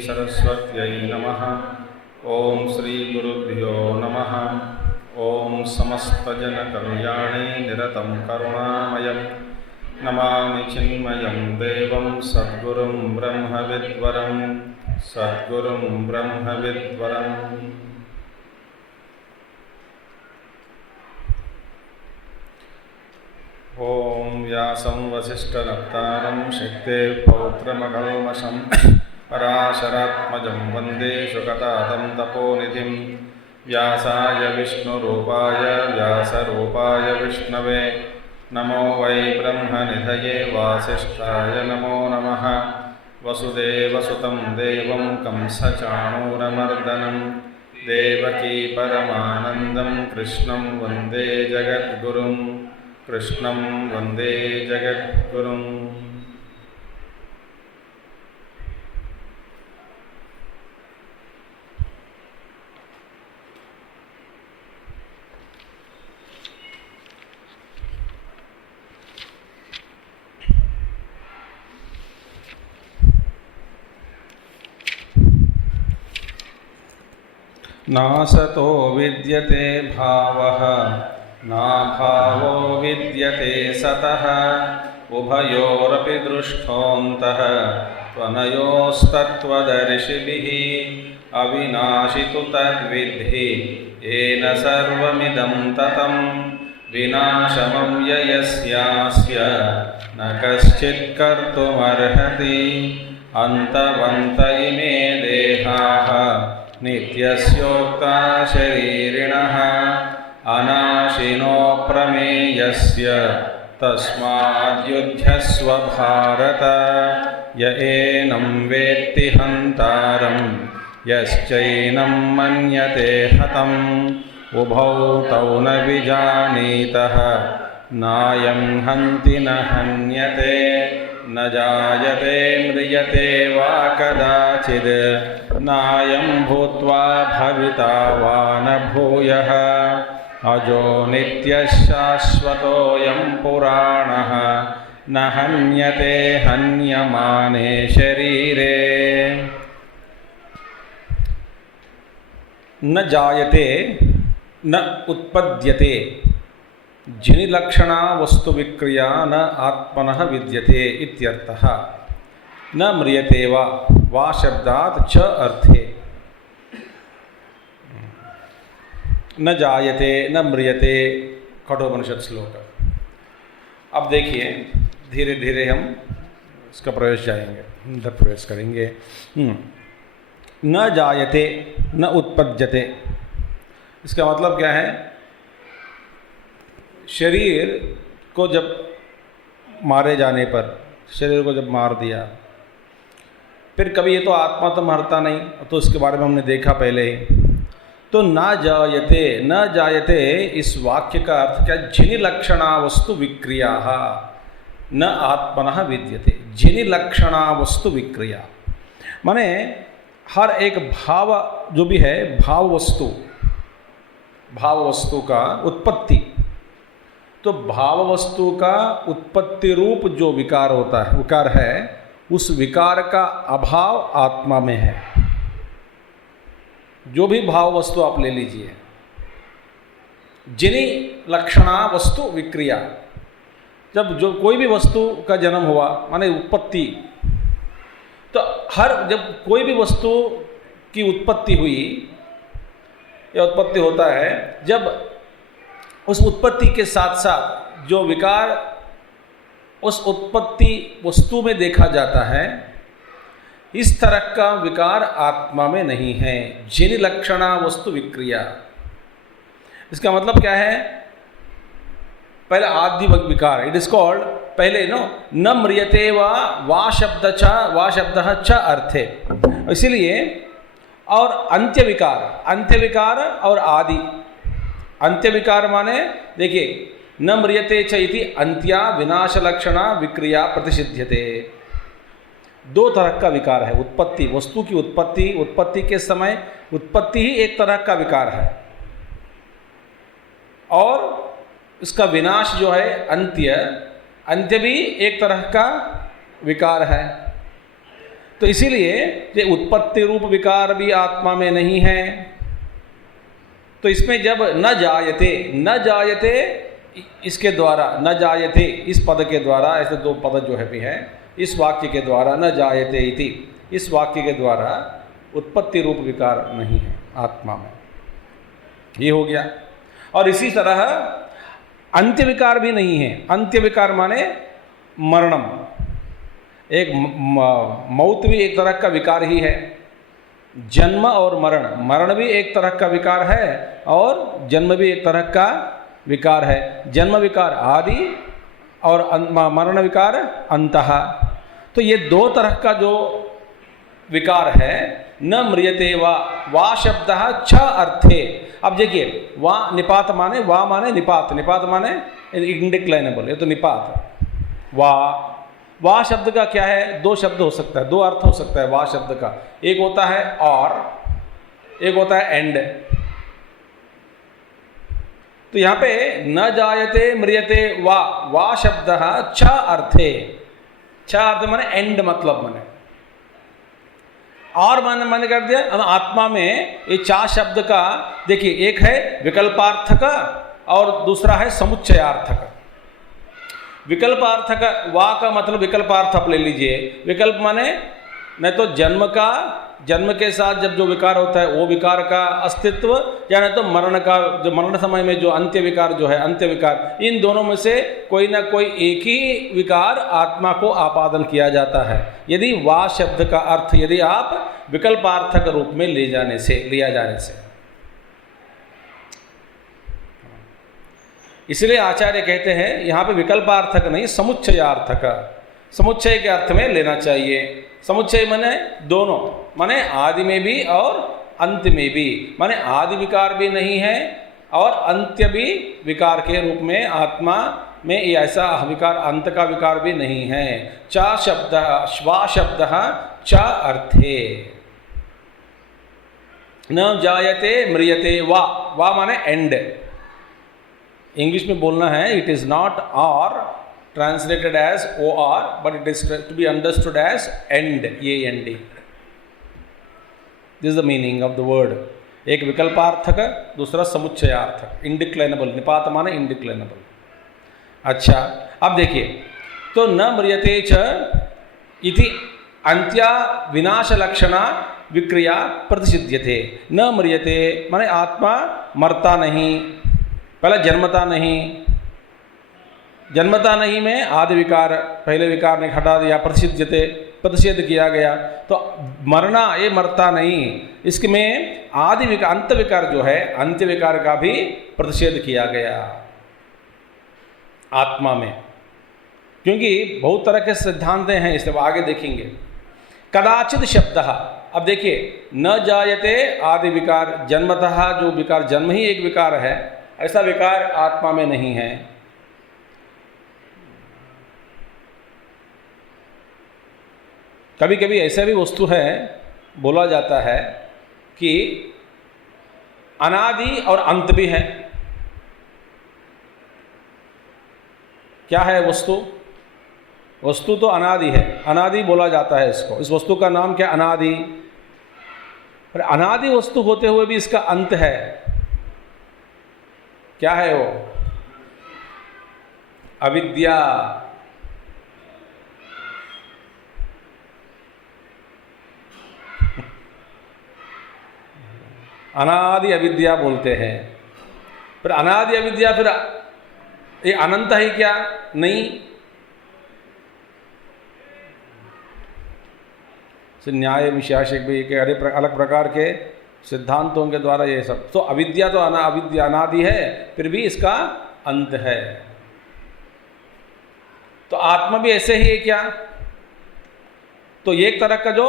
सरस्वत्यै नमः। ओम श्री गुरुभ्यो नमः। ओम समस्तजनकल्याणे निरतं करुणामयं नमामि चिन्मयं देवं सद्गुरुं ब्रह्मविद्वरं सद्गुरुं ब्रह्मविद्वरम्। ओम व्यासं वसिष्ठनप्तारं शक्तेः पौत्रमकल्मषं पराशरात्मजं वन्दे शुकतातं तपोनिधिं। व्यासाय विष्णुरूपाय व्यासरूपाय विष्णवे नमो वै ब्रह्मनिधये वासिष्ठाय नमो नमः। वसुदेवसुतं देवं कंसचाणूरमर्दनं देवकी परमानन्दं कृष्णं वन्दे जगद्गुरुं कृष्णं वन्दे जगद्गुरुम्। नासतो विद्यते भावः नाभावो विद्यते सतः उभयोरपि दृष्टोऽन्तः त्वनयोस्तत्त्वदर्शिभिः। अविनाशि तु तद्विद्धि येन सर्वमिदं ततं विनाशमव्ययस्यास्य न कश्चित् कर्तुमर्हति। अन्तवन्त इमे देहाः नित्यस्योक्ता शरीरिणः अनाशिनो प्रमेयस्य तस्माद्युध्यस्व भारत। य एनं वेत्ति हन्तारं यश्चैनं मन्यते हतम् उभौ तौ न विजानीतः नायं हन्ति न हन्यते न जायते म्रियते वा कदाचिद् नायं भूत्वा भविता वा न भूयः। अजो नित्यः शाश्वतोऽयं पुराणः न हन्यते हन्यमाने शरीरे। न जायते न उत्पद्यते जनिलक्षणा वस्तु विक्रिया न आत्मनः विद्यते इत्यर्थः। न म्रियते वा शब्दात् च अर्थे। न जायते न म्रियते कठोपनिषद श्लोक। अब देखिए धीरे धीरे हम इसका प्रवेश जाएंगे, अंदर प्रवेश करेंगे। न जायते न उत्पद्यते, इसका मतलब क्या है? शरीर को जब मारे जाने पर, शरीर को जब मार दिया, फिर कभी ये तो आत्मा तो मरता नहीं, तो इसके बारे में हमने देखा पहले ही। तो न जायते इस वाक्य का अर्थ क्या? जनिलक्षणा वस्तु विक्रिया न आत्मनः विद्यते। जनिलक्षणा वस्तु विक्रिया माने हर एक भाव जो भी है, भाव वस्तु का उत्पत्ति, तो भाव वस्तु का उत्पत्ति रूप जो विकार होता है, विकार है, उस विकार का अभाव आत्मा में है। जो भी भाव वस्तु आप ले लीजिए, जिनी लक्षणा वस्तु विक्रिया, जब जो कोई भी वस्तु का जन्म हुआ माने उत्पत्ति, तो जब कोई भी वस्तु की उत्पत्ति हुई या उत्पत्ति होता है, जब उस उत्पत्ति के साथ साथ जो विकार उस उत्पत्ति वस्तु में देखा जाता है, इस तरह का विकार आत्मा में नहीं है। जनिलक्षणा वस्तु विक्रिया, इसका मतलब क्या है? पहले आदि विकार, इट इज कॉल्ड पहले न म्रियते वा शब्दः च अर्थे, इसीलिए। और अंत्य विकार और आदि। अंत्य विकार माने देखिए, न म्रियते च इति अंत्या विनाश लक्षणा विक्रिया प्रतिषिध्यते। दो तरह का विकार है। उत्पत्ति, वस्तु की उत्पत्ति के समय उत्पत्ति ही एक तरह का विकार है, और इसका विनाश जो है अंत्य भी एक तरह का विकार है। तो तो इसीलिए ये उत्पत्ति रूप विकार भी आत्मा में नहीं है। तो इसमें जब न जायते इसके द्वारा, न जायते इस पद के द्वारा, ऐसे दो पद जो है भी है इस वाक्य के द्वारा, न जायते इति इस वाक्य के द्वारा उत्पत्ति रूप विकार नहीं है आत्मा में, ये हो गया। और इसी तरह अंत्य विकार भी नहीं है। अंत्य विकार माने मरणम, एक मौत भी एक तरह का विकार ही है। जन्म और मरण भी एक तरह का विकार है और जन्म भी एक तरह का विकार है। जन्म विकार आदि और मरण विकार अंतः। तो ये दो तरह का जो विकार है, न म्रियते वा शब्द छ अर्थे। अब देखिए, वा निपात माने, वा माने निपात, निपात माने इंडिक्लाइनेबल, ये तो निपात। वा शब्द का क्या है, दो शब्द हो सकता है, दो अर्थ हो सकता है वा शब्द का। एक होता है और, एक होता है एंड। तो यहाँ पे न जायते म्रियते वा शब्द छ अर्थे, छ अर्थ माने एंड, मतलब माने और माने कर दिया। अब आत्मा में ये चार शब्द का देखिए, एक है विकल्पार्थक और दूसरा है समुच्चयार्थक। विकल्पार्थक, वा का मतलब विकल्पार्थ आप ले लीजिए। विकल्प माने न तो जन्म के साथ जब जो विकार होता है वो विकार का अस्तित्व, या न तो मरण का, जो मरण समय में जो अंत्य विकार जो है, अंत्य विकार, इन दोनों में से कोई ना कोई एक ही विकार आत्मा को आपादन किया जाता है। यदि वा शब्द का अर्थ यदि आप विकल्पार्थक रूप में लिया जाने से, इसलिए आचार्य कहते हैं यहाँ पे विकल्पार्थक नहीं, समुच्चयार्थक, समुच्चय के अर्थ में लेना चाहिए। समुच्चय माने दोनों, माने आदि में भी और अंत में भी, माने आदि विकार भी नहीं है और अंत्य भी विकार के रूप में आत्मा में ऐसा विकार, अंत का विकार भी नहीं है। चा शब्द, श्वा शब्द च अर्थे। न जायते म्रियते वा माने एंड। इंग्लिश में बोलना है, इट इज नॉट और translated as or, but it is to be understood as end, end. This is the meaning of the word. एक विकल्पार्थक, दूसरा समुच्चयार्थक, इंडिक्लाइनेबल, निपात माने इंडिक्लाइनेबल। अच्छा, अब देखिए, तो न म्रियते च इति अंत्या विनाश लक्षणा विक्रिया प्रतिषिध्यते। न म्रियते माने आत्मा मरता नहीं, पहले जन्मता नहीं, जन्मता नहीं में आदि विकार, पहले विकार ने हटा दिया, प्रतिषेध किया गया। तो मरना, ये मरता नहीं, इसमें आदि विकार, अंत विकार जो है, अंत्य विकार का भी प्रतिषेध किया गया आत्मा में, क्योंकि बहुत तरह के सिद्धांत हैं, इसे आगे देखेंगे। कदाचित शब्द, अब देखिए, न जायते आदि विकार, जन्मतः जो विकार, जन्म ही एक विकार है, ऐसा विकार आत्मा में नहीं है। कभी कभी ऐसा भी वस्तु है, बोला जाता है कि अनादि और अंत भी है। क्या है वस्तु? वस्तु तो अनादि है, अनादि बोला जाता है इसको। इस वस्तु का नाम क्या? अनादि। पर अनादि वस्तु होते हुए भी इसका अंत है। क्या है वो? अविद्या। अनादि अविद्या बोलते हैं। पर अनादि अविद्या फिर ये अनंत है क्या? नहीं। न्याय विशेषक भी के अलग प्रकार के सिद्धांतों के द्वारा ये सब, तो अविद्या तो अविद्या अनादि है, फिर भी इसका अंत है। तो आत्मा भी ऐसे ही है क्या? तो एक तरह का जो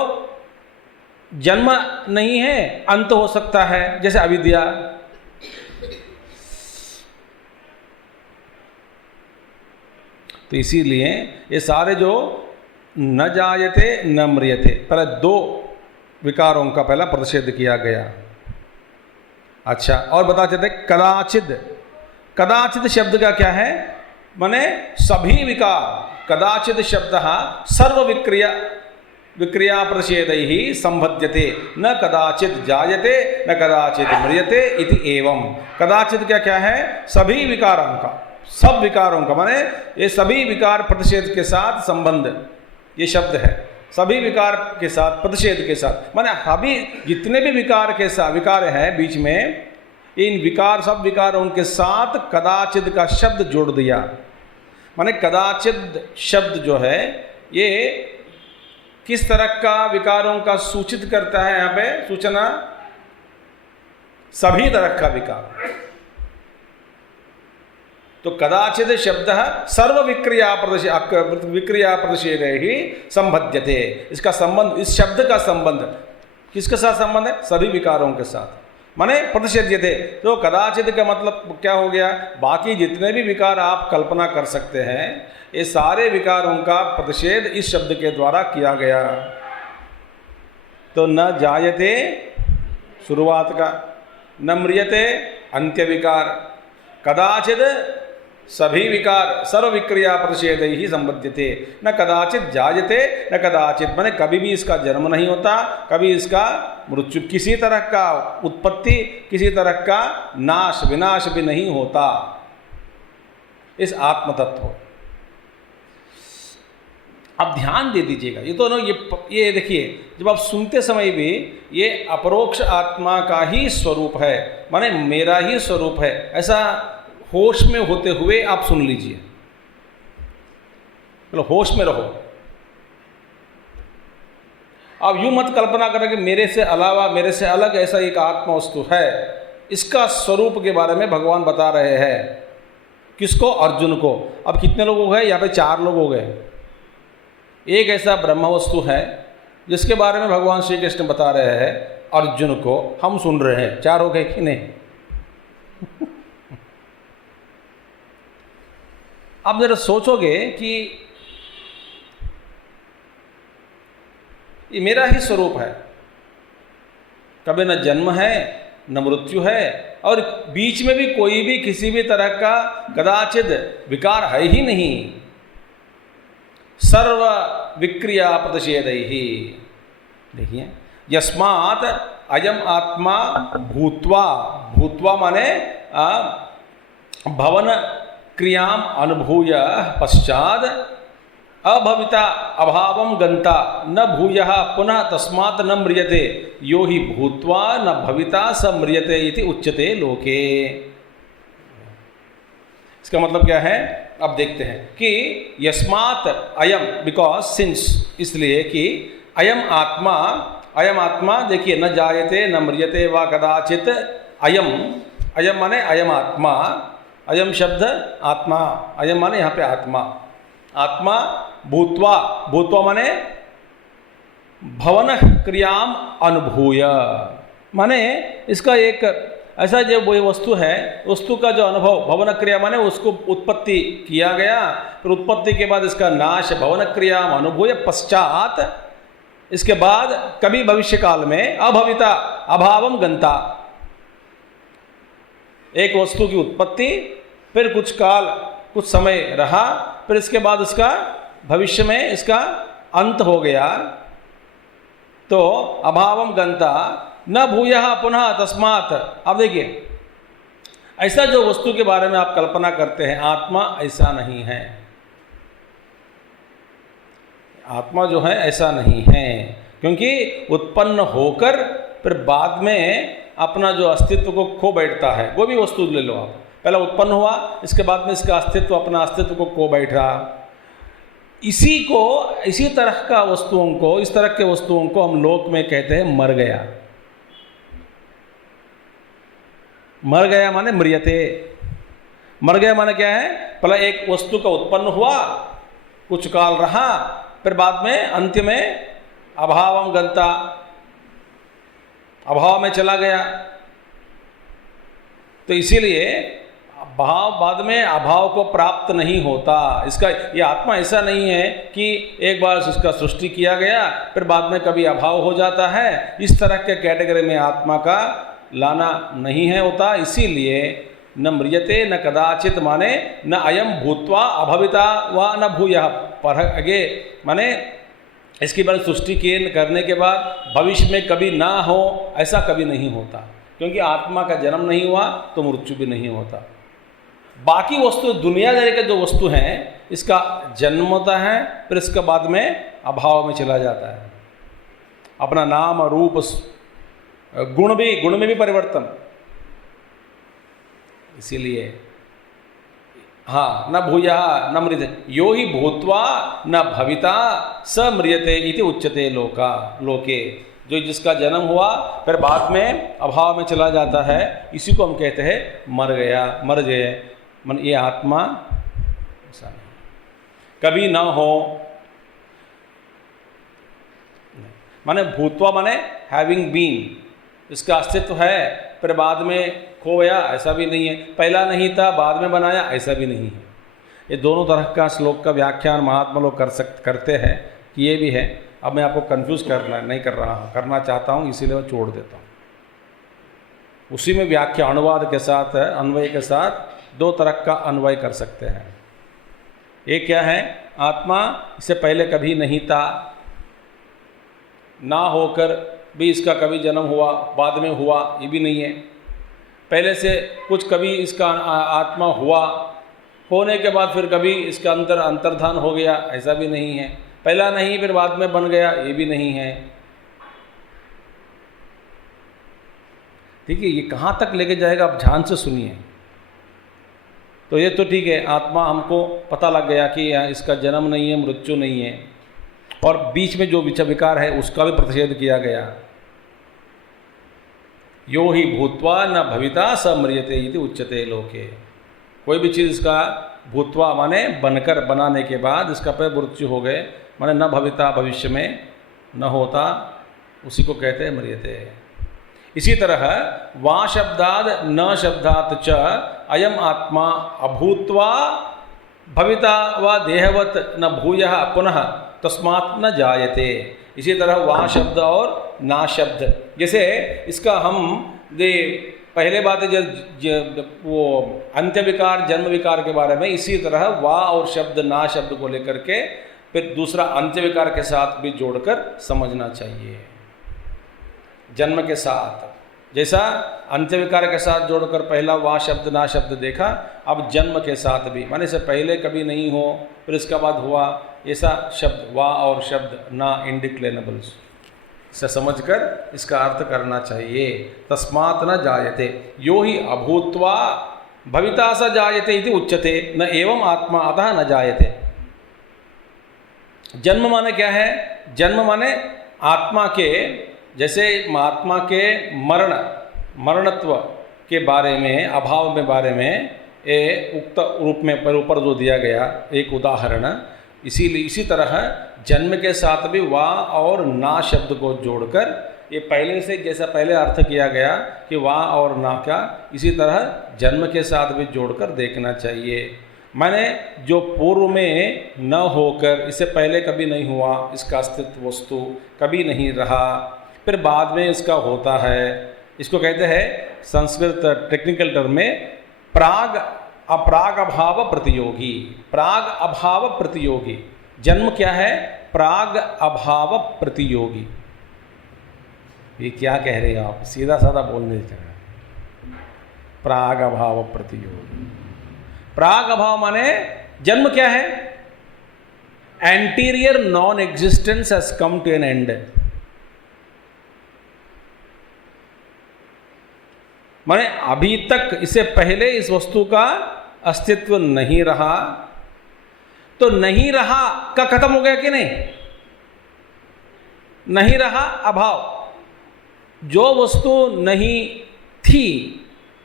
जन्म नहीं है, अंत हो सकता है, जैसे अविद्या। तो इसीलिए ये सारे जो न जायते न म्रियते, पहले दो विकारों का पहला प्रतिषेध किया गया। अच्छा, और बताते थे कदाचिद। कदाचित शब्द का क्या है? माने सभी विकार। कदाचित शब्द सर्व विक्रिया विक्रिया प्रतिषेधैहि संबध्यते न कदाचित जायते न कदाचित म्रियते इति एवं। कदाचित क्या क्या है? सभी विकारों का, सब विकारों का, माने ये सभी विकार प्रतिषेध के साथ संबंध, ये शब्द है सभी विकार के साथ, प्रतिषेध के साथ, माने अभी जितने भी विकार के साथ विकार है बीच में, इन विकार सब विकारों के साथ कदाचित का शब्द जोड़ दिया। माने कदाचित शब्द जो है ये किस तरह का विकारों का सूचित करता है? यहाँ पे सूचना सभी तरह का विकार। तो कदाचित शब्द सर्व विक्रिया प्रतिषेध ही संबध्यते। इसका संबंध, इस शब्द का संबंध किसके साथ संबंध है? सभी विकारों के साथ, माने प्रतिषेध्यते। तो कदाचित का मतलब क्या हो गया? बाकी जितने भी विकार आप कल्पना कर सकते हैं, ये सारे विकारों का प्रतिषेध इस शब्द के द्वारा किया गया। तो न जायते शुरुआत का, न म्रियते अंत्य विकार, कदाचित सभी विकार सर्व विक्रिया प्रतिषेध ही संबध्यते, न कदाचित जायते न कदाचित, माने कभी भी इसका जन्म नहीं होता, कभी इसका मृत्यु, किसी तरह का उत्पत्ति, किसी तरह का नाश विनाश भी नहीं होता इस आत्म तत्व। अब ध्यान दे दीजिएगा, ये तो ना ये देखिए, जब आप सुनते समय भी ये अपरोक्ष आत्मा का ही स्वरूप है, माने मेरा ही स्वरूप है, ऐसा होश में होते हुए आप सुन लीजिए, मतलब होश में रहो। आप यूं मत कल्पना करें कि मेरे से अलावा, मेरे से अलग ऐसा एक आत्मा वस्तु है। इसका स्वरूप के बारे में भगवान बता रहे हैं। किसको? अर्जुन को। अब कितने लोग हो गए यहाँ पे? 4 लोग हो गए। एक ऐसा ब्रह्म वस्तु है जिसके बारे में भगवान श्री कृष्ण बता रहे हैं अर्जुन को, हम सुन रहे हैं। 4 हो गए कि नहीं? आप जरा सोचोगे कि ये मेरा ही स्वरूप है, कभी न जन्म है न मृत्यु है, और बीच में भी कोई भी किसी भी तरह का कदाचित विकार है ही नहीं। सर्व विक्रिया प्रतिषेध ही। देखिए, यस्मात् अयम आत्मा भूत्वा, भूत्वा माने भवन क्रियाम अनुभूय पश्चाद अभविता अभावम गंता न भूयः पुनः तस्मात् न म्रियते यो हि भूत्वा न भविता स म्रियते इति उच्यते लोके। इसका मतलब क्या है? अब देखते हैं कि यस्मात् अयम, बिकॉज सिंस, इसलिए कि अयम आत्मा देखिए, न जायते न म्रियते वा कदाचित। अयम, अयम माने अयम आत्मा, अयम शब्द आत्मा, अयम माने यहाँ पे आत्मा, आत्मा भूत्वा, भूत्वा माने भवन क्रियाम अनुभूय, माने इसका एक ऐसा जो वो वस्तु है, वस्तु का जो अनुभव, भवन क्रिया माने उसको उत्पत्ति किया गया, फिर उत्पत्ति के बाद इसका नाश, भवन क्रियाम अनुभूय पश्चात, इसके बाद कभी भविष्य काल में अभविता अभावम गंता, एक वस्तु की उत्पत्ति, फिर कुछ काल कुछ समय रहा, फिर इसके बाद इसका भविष्य में इसका अंत हो गया। तो अभावम गंता न भूयः पुनः तस्मात्। अब देखिए, ऐसा जो वस्तु के बारे में आप कल्पना करते हैं, आत्मा ऐसा नहीं है। आत्मा जो है ऐसा नहीं है, क्योंकि उत्पन्न होकर फिर बाद में अपना जो अस्तित्व को खो बैठता है। कोई भी वस्तु ले लो आप, पहले उत्पन्न हुआ, इसके बाद में इसका अस्तित्व, अपना अस्तित्व को खो बैठा। इसी को, इसी तरह का वस्तुओं को, इस तरह के वस्तुओं को हम लोक में कहते हैं मर गया। मर गया माने म्रियते। मर गया माने क्या है? पहले एक वस्तु का उत्पन्न हुआ, कुछ काल रहा, फिर बाद में अंत्य में अभावम गंता, अभाव में चला गया। तो इसीलिए भाव बाद में अभाव को प्राप्त नहीं होता। इसका ये आत्मा ऐसा नहीं है कि एक बार उसका सृष्टि किया गया फिर बाद में कभी अभाव हो जाता है। इस तरह के कैटेगरी में आत्मा का लाना नहीं है होता। इसीलिए न म्रियते न कदाचित माने न अयम भूत्वा अभविता व न भूयः, पर आगे माने इसके बाद सृष्टि के करने के बाद भविष्य में कभी ना हो, ऐसा कभी नहीं होता, क्योंकि आत्मा का जन्म नहीं हुआ तो मृत्यु भी नहीं होता। बाकी वस्तु दुनियादारी के जो वस्तु हैं इसका जन्म होता है, फिर इसके बाद में अभाव में चला जाता है। अपना नाम रूप गुण में भी परिवर्तन। इसीलिए हाँ, न भूया न मृत यो ही भूत्वा न भविता स मृयते इति उच्यते लोके। जो जिसका जन्म हुआ फिर बाद में अभाव में चला जाता है, इसी को हम कहते हैं मर गए। मन ये आत्मा ऐसा नहीं, कभी न हो। माने भूतवा माने हैविंग बीन, इसका अस्तित्व है फिर बाद में खो गया, ऐसा भी नहीं है। पहला नहीं था बाद में बनाया, ऐसा भी नहीं है। ये दोनों तरह का श्लोक का व्याख्यान महात्मा लोग करते हैं कि ये भी है। अब मैं आपको कंफ्यूज करना चाहता हूँ, इसीलिए मैं छोड़ देता हूँ। उसी में व्याख्या अनुवाद के साथ अन्वय के साथ दो तरह का अन्वय कर सकते हैं। एक क्या है, आत्मा इससे पहले कभी नहीं था, ना होकर भी इसका कभी जन्म हुआ, बाद में हुआ, ये भी नहीं है। पहले से कुछ कभी इसका आत्मा हुआ, होने के बाद फिर कभी इसका अंतर्धान हो गया, ऐसा भी नहीं है। पहला नहीं फिर बाद में बन गया, ये भी नहीं है। ठीक है, ये कहाँ तक लेके जाएगा आप ध्यान से सुनिए। तो ये तो ठीक है, आत्मा हमको पता लग गया कि इसका जन्म नहीं है, मृत्यु नहीं है, और बीच में जो विकार है उसका भी प्रतिषेध किया गया। यो ही भूत्वा न भविता स मृयते इति उच्यते लोके। कोई भी चीज़ इसका भूत्वा माने बनकर, बनाने के बाद इसका पे मृत्यु हो गए, माने न भविता भविष्य में न होता, उसी को कहते हैं मृयते। इसी तरह वा शब्दाद न शब्दात च अयम आत्मा अभूत्वा भविता व देहवत न भूयः पुनः तस्मात् न जायते। इसी तरह वा शब्द और ना शब्द, जैसे इसका हम पहले बात है वो अंत्य विकार जन्म विकार के बारे में, इसी तरह वा और शब्द ना शब्द को लेकर के फिर दूसरा अंत्य विकार के साथ भी जोड़कर समझना चाहिए। जन्म के साथ जैसा अंत्य विकार के साथ जोड़कर पहला वा शब्द ना शब्द देखा, अब जन्म के साथ भी, माने से पहले कभी नहीं हो फिर इसका बाद हुआ, ऐसा शब्द वा और शब्द ना इंडिक्लेनेबल्स, इसे समझकर इसका अर्थ करना चाहिए। तस्मात् न जायते यो ही अभूत्वा भविता स जायते इति उच्यते न एवं आत्मा अतः न जायते। जन्म माने क्या है? जन्म माने आत्मा के, जैसे आत्मा के मरणत्व के बारे में, अभाव के बारे में उक्त रूप में ऊपर जो दिया गया एक उदाहरण, इसी तरह जन्म के साथ भी वा और ना शब्द को जोड़कर, ये पहले से जैसा पहले अर्थ किया गया कि वा और ना का, इसी तरह जन्म के साथ भी जोड़कर देखना चाहिए। माने जो पूर्व में न होकर, इससे पहले कभी नहीं हुआ, इसका अस्तित्व वस्तु कभी नहीं रहा, फिर बाद में इसका होता है, इसको कहते हैं संस्कृत टेक्निकल टर्म में प्राग अभाव प्रतियोगी। प्राग अभाव प्रतियोगी जन्म क्या है? प्राग अभाव प्रतियोगी। ये क्या कह रहे हैं आप? सीधा साधा बोलने चाहिए। प्राग अभाव प्रतियोगी, प्राग अभाव माने जन्म क्या है? Anterior non existence has come to an end. माने अभी तक, इससे पहले इस वस्तु का अस्तित्व नहीं रहा, तो नहीं रहा का खत्म हो गया कि नहीं? नहीं रहा अभाव, जो वस्तु नहीं थी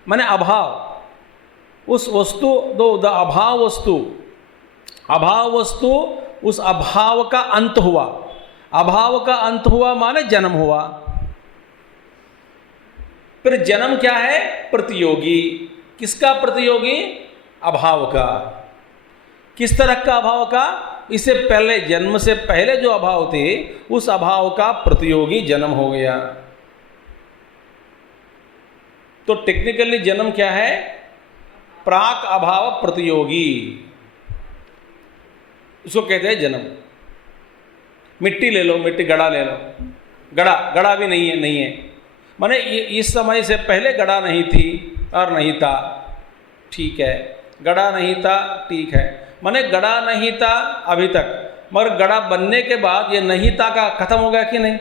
माने अभाव, उस वस्तु दो अभाव वस्तु उस अभाव का अंत हुआ। अभाव का अंत हुआ माने जन्म हुआ। फिर जन्म क्या है? प्रतियोगी। किसका प्रतियोगी? अभाव का। किस तरह का अभाव का? इससे पहले, जन्म से पहले जो अभाव थे उस अभाव का प्रतियोगी जन्म हो गया। तो टेक्निकली जन्म क्या है? प्राक अभाव प्रतियोगी, इसको कहते हैं जन्म। मिट्टी ले लो, मिट्टी घड़ा ले लो, घड़ा भी नहीं है। माने इस समय से पहले घड़ा नहीं थी और नहीं था, ठीक है, घड़ा नहीं था, ठीक है, माने घड़ा नहीं था अभी तक, मगर घड़ा बनने के बाद ये नहीं था का खत्म हो गया कि नहीं?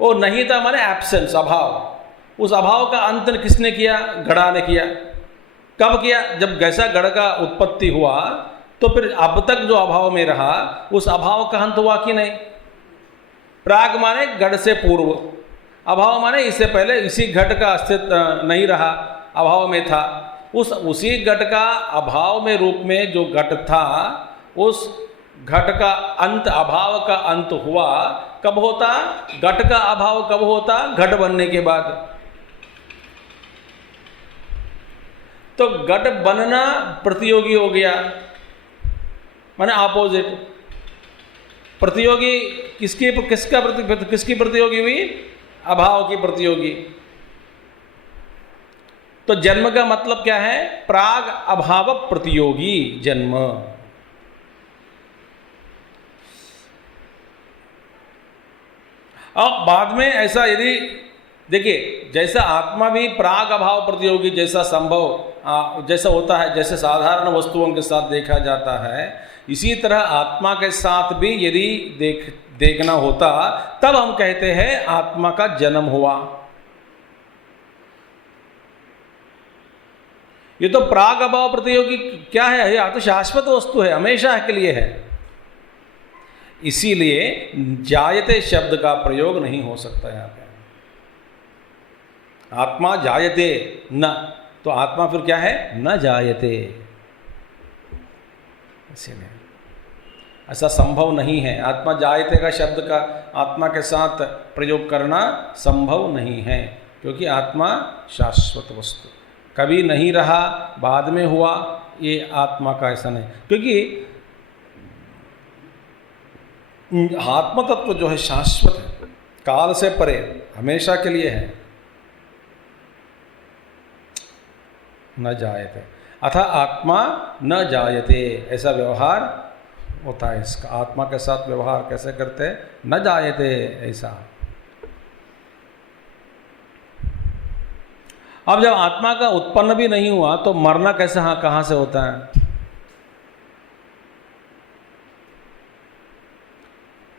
वो नहीं था माने एब्सेंस, अभाव। उस अभाव का अंत किसने किया? घड़ा ने किया। कब किया? जब जैसा घड़ का उत्पत्ति हुआ तो फिर अब तक जो अभाव में रहा उस अभाव का अंत हुआ कि नहीं? प्राग माने घड़ से पूर्व, अभाव माने इससे पहले इसी घट का अस्तित्व नहीं रहा, अभाव में था। उसी घट का अभाव में रूप में जो घट था, उस घट का अंत, अभाव का अंत हुआ कब होता? घट का अभाव कब होता? घट बनने के बाद। तो घट बनना प्रतियोगी हो गया, माने ऑपोजिट। प्रतियोगी किसकी प्रतियोगी हुई? अभाव की प्रतियोगी। तो जन्म का मतलब क्या है? प्राग अभाव प्रतियोगी जन्म। और बाद में ऐसा यदि देखिए, जैसा आत्मा भी प्राग अभाव प्रतियोगी जैसा संभव जैसा होता है, जैसे साधारण वस्तुओं के साथ देखा जाता है, इसी तरह आत्मा के साथ भी यदि देखना होता तब हम कहते हैं आत्मा का जन्म हुआ। ये तो प्राग अभाव प्रतियोगी क्या है? यह तो शाश्वत वस्तु है, हमेशा के लिए है। इसीलिए जायते शब्द का प्रयोग नहीं हो सकता यहाँ पे। आत्मा जायते न, तो आत्मा फिर क्या है? न जायते। इसीलिए ऐसा संभव नहीं है। आत्मा जायते का शब्द का आत्मा के साथ प्रयोग करना संभव नहीं है, क्योंकि आत्मा शाश्वत वस्तु, कभी नहीं रहा बाद में हुआ, ये आत्मा का ऐसा नहीं। क्योंकि आत्म तत्व जो है शाश्वत है, काल से परे, हमेशा के लिए है। न जायते, अथा आत्मा न जायते, ऐसा व्यवहार होता है इसका। आत्मा के साथ व्यवहार कैसे करते हैं? न जायते, ऐसा। अब जब आत्मा का उत्पन्न भी नहीं हुआ तो मरना कैसे, हाँ, कहाँ से होता है?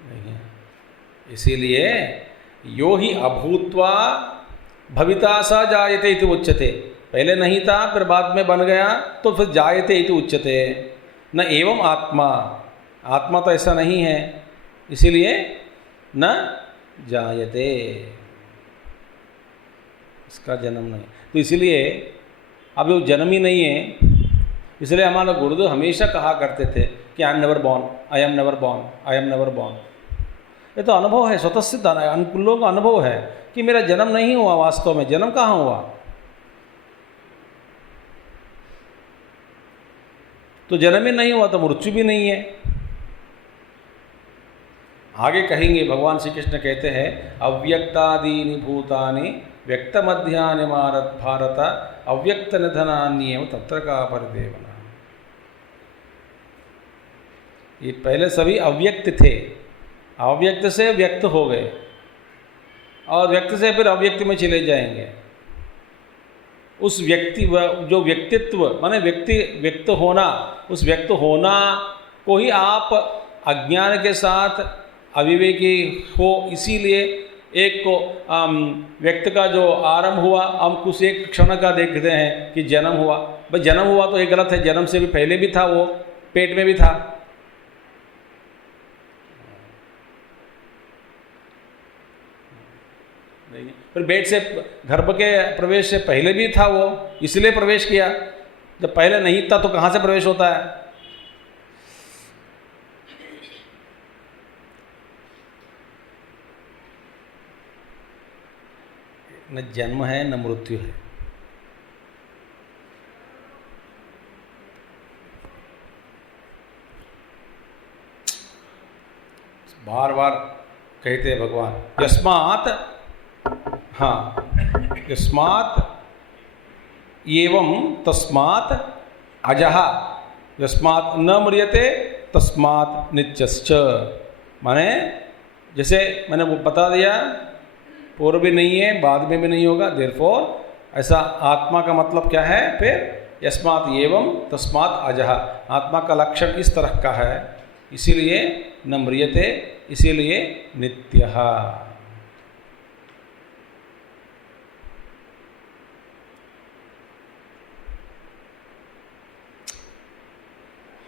नहीं। इसीलिए यो ही अभूत्वा भविता सा जायते इति उच्यते। पहले नहीं था फिर बाद में बन गया तो फिर जायते इति उच्यते। न एवं आत्मा, आत्मा तो ऐसा नहीं है, इसीलिए न जायते, इसका जन्म नहीं। तो इसलिए अब वो जन्म ही नहीं है, इसलिए हमारे गुरुदेव हमेशा कहा करते थे कि I am never born, I am never born, I am never born. ये तो अनुभव है, स्वतः सिद्ध लोगों का अनुभव है कि मेरा जन्म नहीं हुआ। वास्तव में जन्म कहाँ हुआ? तो जन्म ही नहीं हुआ तो मृत्यु भी नहीं है। आगे कहेंगे, भगवान श्री कृष्ण कहते हैं अव्यक्तादीनि भूतानि व्यक्त मध्यानि भारत अव्यक्त निधनान्येव तत्र का परिदेवना। ये पहले सभी अव्यक्त थे, अव्यक्त से व्यक्त हो गए और व्यक्त से फिर अव्यक्त में चले जाएंगे। उस व्यक्ति जो व्यक्तित्व माने व्यक्त होना, उस व्यक्त होना को ही आप अज्ञान के साथ अविवेकी हो, इसीलिए एक को व्यक्त का जो आरंभ हुआ हम कुछ एक क्षण का देखते हैं कि जन्म हुआ। भाई जन्म हुआ तो ये गलत है, जन्म से भी पहले भी था, वो पेट में भी था। फिर पेट से गर्भ के प्रवेश से पहले भी था वो, इसलिए प्रवेश किया। जब पहले नहीं था तो कहाँ से प्रवेश होता है? न जन्म है न मृत्यु है। बार बार कहते हैं भगवान, यस्मात्, हाँ, यस्मात् एवं तस्मात् अजः, यस्मात् न म्रियते तस्मात् नित्यश्च, माने जैसे मैंने वो बता दिया, पूर्व भी नहीं है, बाद में भी नहीं होगा, देयरफॉर ऐसा आत्मा का मतलब क्या है फिर, यस्मात् एवं तस्मात् अजः, आत्मा का लक्षण इस तरह का है, इसीलिए न म्रियते, इसीलिए नित्यः।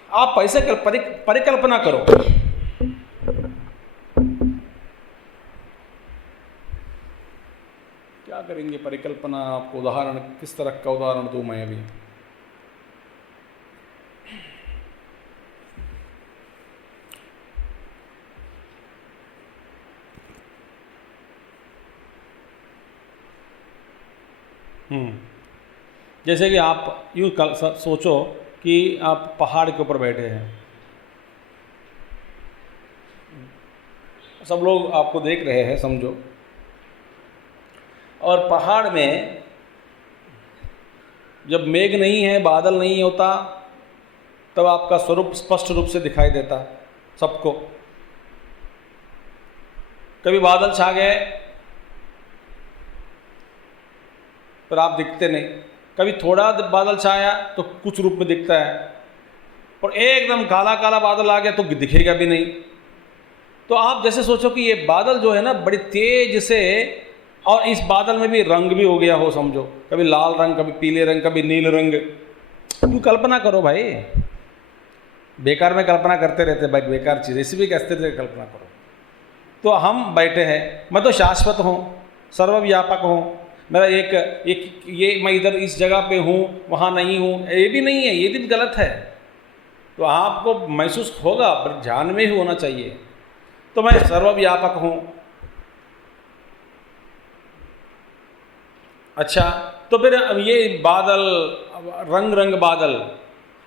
आप ऐसे परिकल्पना करो, क्या करेंगे परिकल्पना, आपको उदाहरण किस तरह का उदाहरण दूं मैं अभी। जैसे कि आप यूँ सोचो कि आप पहाड़ के ऊपर बैठे हैं, सब लोग आपको देख रहे हैं समझो, और पहाड़ में जब मेघ नहीं है, बादल नहीं होता, तब आपका स्वरूप स्पष्ट रूप से दिखाई देता सबको। कभी बादल छा गए पर आप दिखते नहीं, कभी थोड़ा बादल छाया तो कुछ रूप में दिखता है, और एकदम काला काला बादल आ गया तो दिखेगा भी नहीं। तो आप जैसे सोचो कि ये बादल जो है ना बड़ी तेज से, और इस बादल में भी रंग भी हो गया हो समझो, कभी लाल रंग, कभी पीले रंग, कभी नील रंग। क्यों कल्पना करो भाई, बेकार में कल्पना करते रहते भाई, बेकार चीज़, इसी भी कैसे थे कल्पना करो। तो हम बैठे हैं, मैं तो शाश्वत हूँ, सर्वव्यापक हूँ, मेरा एक ये मैं इधर इस जगह पे हूँ, वहाँ नहीं हूँ, ये भी नहीं है, ये भी गलत है। तो आपको महसूस होगा पर ध्यान में ही होना चाहिए। तो मैं सर्वव्यापक हूँ। अच्छा, तो फिर अब ये बादल, रंग रंग बादल,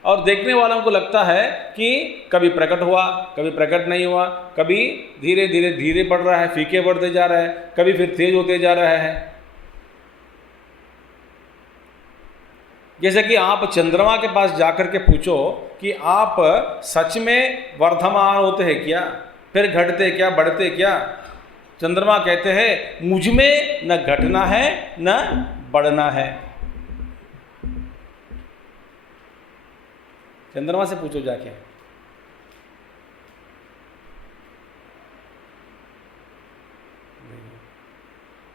और देखने वालों को लगता है कि कभी प्रकट हुआ, कभी प्रकट नहीं हुआ, कभी धीरे धीरे धीरे बढ़ रहा है, फीके बढ़ते जा रहा है, कभी फिर तेज होते जा रहा है। जैसे कि आप चंद्रमा के पास जाकर के पूछो कि आप सच में वर्धमान होते हैं क्या, फिर घटते क्या, बढ़ते क्या? चंद्रमा कहते हैं मुझ में न घटना है न बढ़ना है। चंद्रमा से पूछो जाके।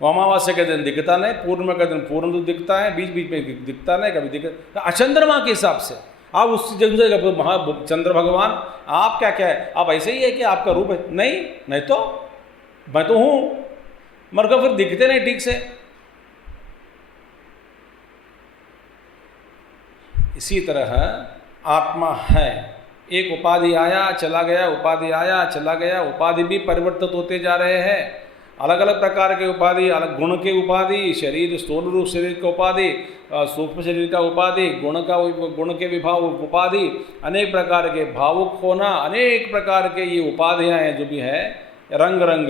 वो अमावस्या के दिन दिखता नहीं, पूर्णिमा के दिन पूर्ण तो दिखता है, बीच बीच में दिखता नहीं, कभी दिखता। अचंद्रमा के हिसाब से आप उस जगह महा चंद्र भगवान, आप क्या क्या है, आप ऐसे ही है कि आपका रूप है? नहीं, नहीं तो मैं तो हूँ, मर को फिर दिखते नहीं ठीक से। इसी तरह आत्मा है, एक उपाधि आया चला गया, उपाधि आया चला गया, उपाधि भी परिवर्तित होते जा रहे हैं, अलग अलग प्रकार के उपाधि, अलग गुण के उपाधि, शरीर स्थूल रूप शरीर का उपाधि, सूक्ष्म शरीर का उपाधि, गुण के विभाव उपाधि, अनेक प्रकार के भावुक होना, अनेक प्रकार के ये उपाधियाँ हैं जो भी है, रंग रंग।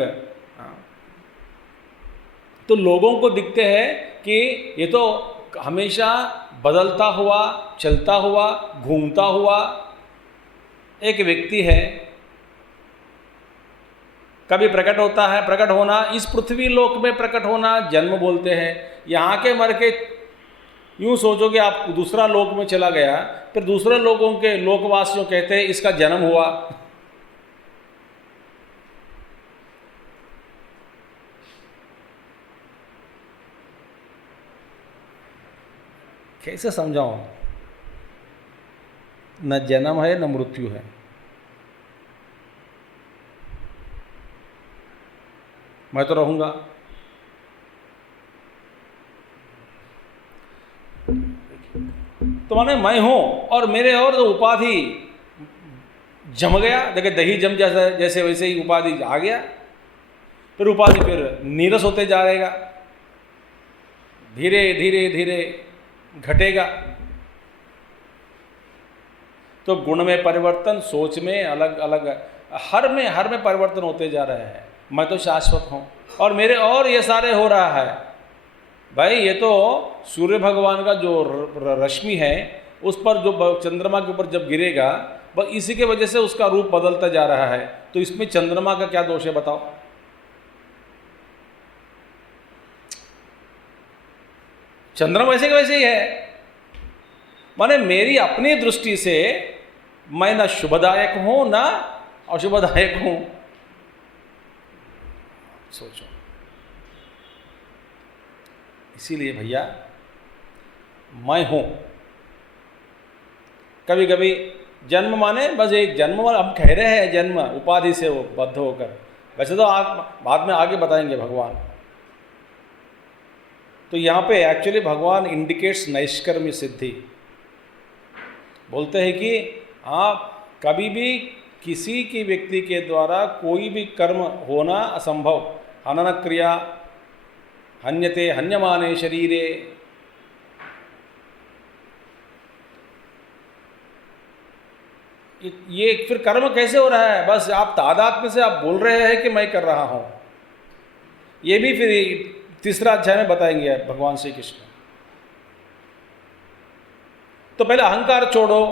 तो लोगों को दिखते हैं कि ये तो हमेशा बदलता हुआ, चलता हुआ, घूमता हुआ एक व्यक्ति है, कभी प्रकट होता है। प्रकट होना, इस पृथ्वी लोक में प्रकट होना जन्म बोलते हैं। यहाँ के मर के यूँ सोचो कि आप दूसरा लोक में चला गया, फिर दूसरे लोगों के लोकवासियों कहते हैं इसका जन्म हुआ। कैसे समझाऊं? न जन्म है न मृत्यु है। मैं तो रहूंगा। तो माने मैं हूं और मेरे और तो उपाधि जम गया, देखिए दही जम जैसे वैसे ही उपाधि आ गया, फिर उपाधि फिर नीरस होते जा रहेगा, धीरे धीरे धीरे घटेगा। तो गुण में परिवर्तन, सोच में अलग अलग, हर में परिवर्तन होते जा रहे हैं। मैं तो शाश्वत हूँ और मेरे और ये सारे हो रहा है। भाई ये तो सूर्य भगवान का जो रश्मि है उस पर जो चंद्रमा के ऊपर जब गिरेगा, बस इसी के वजह से उसका रूप बदलता जा रहा है। तो इसमें चंद्रमा का क्या दोष है बताओ? चंद्रमा वैसे के वैसे ही है। माने मेरी अपनी दृष्टि से मैं ना शुभदायक हूं ना अशुभदायक हूं। सोचो। इसीलिए भैया मैं हूं। कभी कभी जन्म माने बस एक जन्म, हम कह रहे हैं जन्म उपाधि से वो बद्ध होकर, वैसे तो बाद में आगे बताएंगे भगवान। तो यहाँ पे एक्चुअली भगवान इंडिकेट्स नैष्कर्म्य सिद्धि। बोलते हैं कि आप कभी भी किसी की व्यक्ति के द्वारा कोई भी कर्म होना असंभव। हनन क्रिया हन्यते हन्यमाने शरीरे। ये फिर कर्म कैसे हो रहा है? बस आप तादात्म्य से आप बोल रहे हैं कि मैं कर रहा हूं। ये भी फिर तीसरा अध्याय में बताएंगे भगवान श्री कृष्ण। तो पहले अहंकार छोड़ो,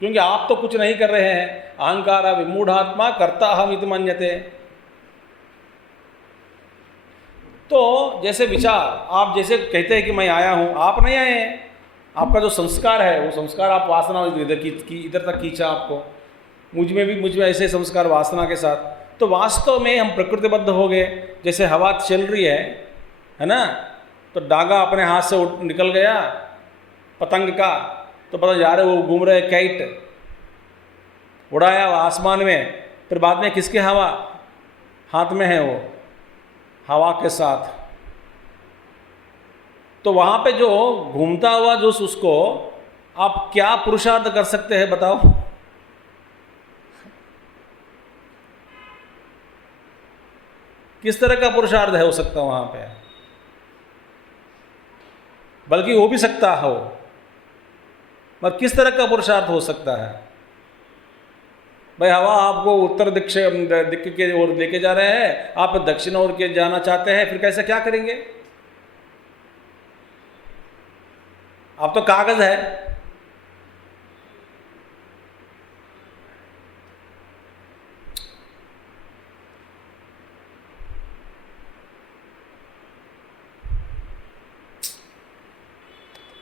क्योंकि आप तो कुछ नहीं कर रहे हैं। अहंकार विमूढ़ात्मा कर्ता हम इति मन्यते। तो जैसे विचार, आप जैसे कहते हैं कि मैं आया हूं, आप नहीं आए हैं। आपका जो संस्कार है वो संस्कार आप वासना इधर तक खींचा आपको। मुझ में ऐसे संस्कार वासना के साथ। तो वास्तव में हम प्रकृतिबद्ध हो गए। जैसे हवा चल रही है ना, तो डागा अपने हाथ से निकल गया पतंग का, तो पता जा रहे वो घूम रहे काइट, उड़ाया आसमान में, फिर बाद में किसके हवा हाथ में है? वो हवा के साथ। तो वहां पे जो घूमता हुआ जो उसको आप क्या पुरुषार्थ कर सकते हैं बताओ? किस तरह का पुरुषार्थ है हो सकता वहां पे? बल्कि हो भी सकता हो, पर किस तरह का पुरुषार्थ हो सकता है? भाई हवा आपको उत्तर दिक् के ओर लेके जा रहे हैं, आप दक्षिण ओर के जाना चाहते हैं, फिर कैसे क्या करेंगे? आप तो कागज है।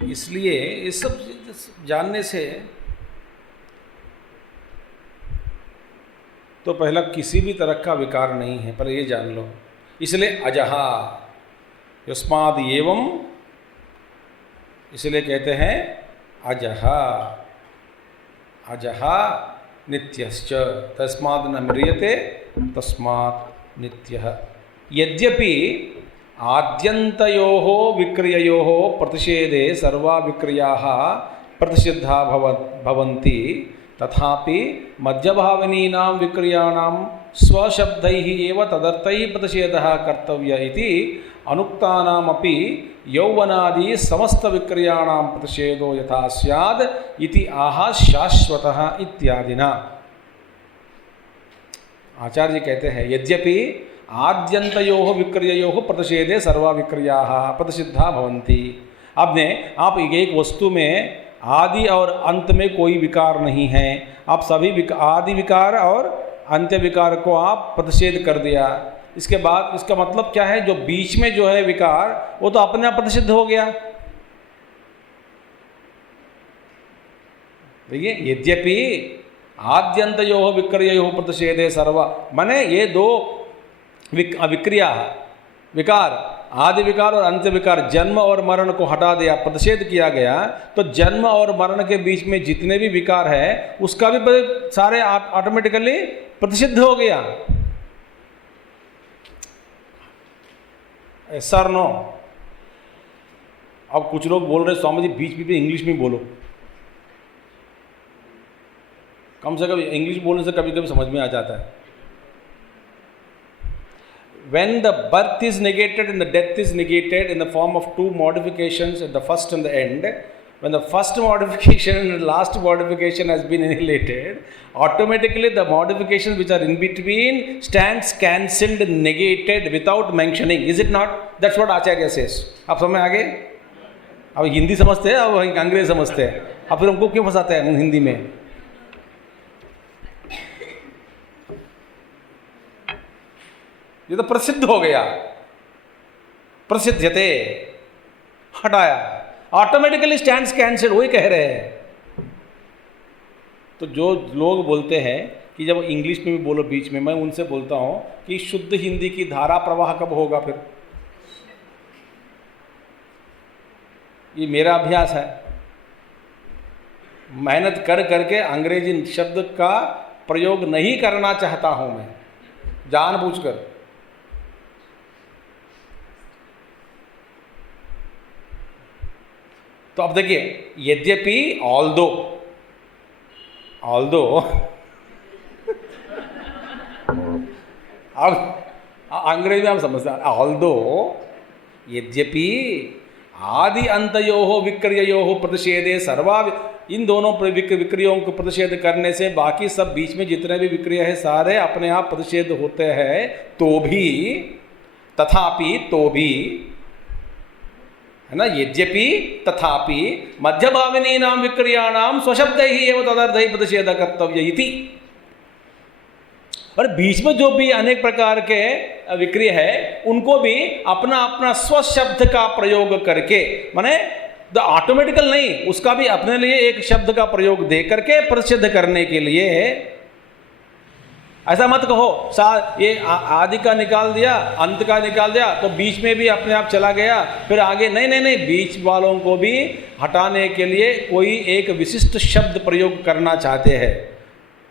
इसलिए इस सब जानने से तो पहला किसी भी तरह का विकार नहीं है, पर ये जान लो। इसलिए अजहा युष्माद एवं, इसलिए कहते हैं अजहा। अजहा नित्यश्च तस्माद् न म्रियते तस्मात् नित्यः। यद्यपि आद्यन्तयोः विक्रिययोः प्रतिषेधे सर्वा विक्रियाः प्रतिषिद्धा भवन्ति, तथापि मध्यभाविनीनां विक्रियाणां स्वशब्दैः एव तदर्थैः प्रतिषेधः कर्तव्य इति अनुक्तानामपि यौवनादि समस्त विक्रियाणां प्रतिषेधो यथा स्याद् इति आह शाश्वतः इत्यादिना। आचार्य कहते हैं यद्यपि आद्यन्तयोः विक्रिययोः प्रतिषेधे सर्वा विक्रियाः प्रतिषिद्धा भवन्ति। आपने आप एक वस्तु में आदि और अंत में कोई विकार नहीं है, आप सभी आदि विकार और अंत्य विकार को आप प्रतिषेध कर दिया। इसके बाद इसका मतलब क्या है? जो बीच में जो है विकार वो तो अपने आप प्रतिषिद्ध हो गया। देखिए यद्यपि आद्यन्तयोः विक्रिययोः प्रतिषेधे सर्वा, माने ये दो विक्रिया विकार, आदि विकार और अंत्य विकार, जन्म और मरण को हटा दिया, प्रतिषेध किया गया। तो जन्म और मरण के बीच में जितने भी विकार है उसका भी सारे ऑटोमेटिकली प्रतिषिद्ध हो गया। Sir no. अब कुछ लोग बोल रहे स्वामी जी बीच बीच में इंग्लिश में बोलो, कम से कम इंग्लिश बोलने से कभी कभी समझ में आ जाता है। When the birth is negated and the death is negated in the form of two modifications at the first and the end, when the first modification and the last modification has been annihilated, automatically the modifications which are in between stands cancelled, negated without mentioning. Is it not? That's what Acharya says. आप समझ में आ गए? अब हिंदी समझते हैं, अब अंग्रेज समझते हैं, अब फिर हमको क्यों फंसाते हैं हिंदी में? ये तो प्रसिद्ध हो गया, प्रसिद्धते, हटाया, ऑटोमेटिकली स्टैंड्स कैंसिल्ड, वही कह रहे हैं। तो जो लोग बोलते हैं कि जब इंग्लिश में भी बोलो बीच में, मैं उनसे बोलता हूं कि शुद्ध हिंदी की धारा प्रवाह कब होगा फिर? ये मेरा अभ्यास है, मेहनत कर करके अंग्रेजी शब्द का प्रयोग नहीं करना चाहता हूं मैं, जानबूझकर। तो अब देखिए, यद्यपि ऑल्दो अब अंग्रेजी में हम समझते हैं, ऑल्दो यद्यपि आदि अंतयोः विक्रियोः प्रतिषेधे सर्वा, इन दोनों विक्रियों को प्रतिषेध करने से बाकी सब बीच में जितने भी विक्रिया है सारे अपने आप प्रतिषेध होते हैं, तो भी, तथापि, तो भी, है ना, यद्यपि तथापि मध्यभाविनीनां विक्रियाणां स्वशब्दैः एव तदर्थैः प्रतिषेधः कर्तव्यः इति। और बीच में जो भी अनेक प्रकार के विक्रिय है उनको भी अपना अपना स्वशब्द का प्रयोग करके, माने ऑटोमेटिकल नहीं, उसका भी अपने लिए एक शब्द का प्रयोग दे करके प्रसिद्ध करने के लिए। ऐसा मत कहो ये आदि का निकाल दिया, अंत का निकाल दिया तो बीच में भी अपने आप चला गया, फिर आगे नहीं नहीं नहीं, बीच वालों को भी हटाने के लिए कोई एक विशिष्ट शब्द प्रयोग करना चाहते हैं।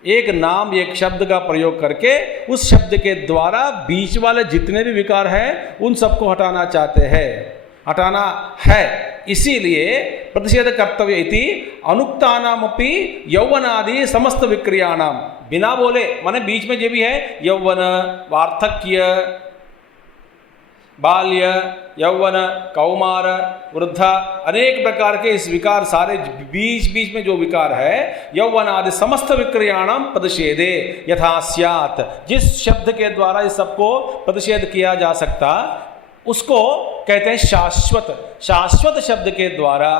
एक नाम, एक शब्द का प्रयोग करके उस शब्द के द्वारा बीच वाले जितने भी विकार हैं उन सबको हटाना चाहते हैं, हटाना है। इसीलिए प्रतिषेध कर्तव्य इति अनुक्तानामपि यौवनादि समस्त विक्रियाणाम, बिना बोले, माने बीच में जो भी है यौवन, वार्धक्य, बाल्य, यौवन, कौमार, वृद्धा, अनेक प्रकार के इस विकार सारे बीच बीच में जो विकार है, यौवन आदि समस्त विक्रियाणाम प्रतिषेधे यथा स्यात्, जिस शब्द के द्वारा इस सबको प्रतिषेध किया जा सकता उसको कहते हैं शाश्वत। शाश्वत शब्द के द्वारा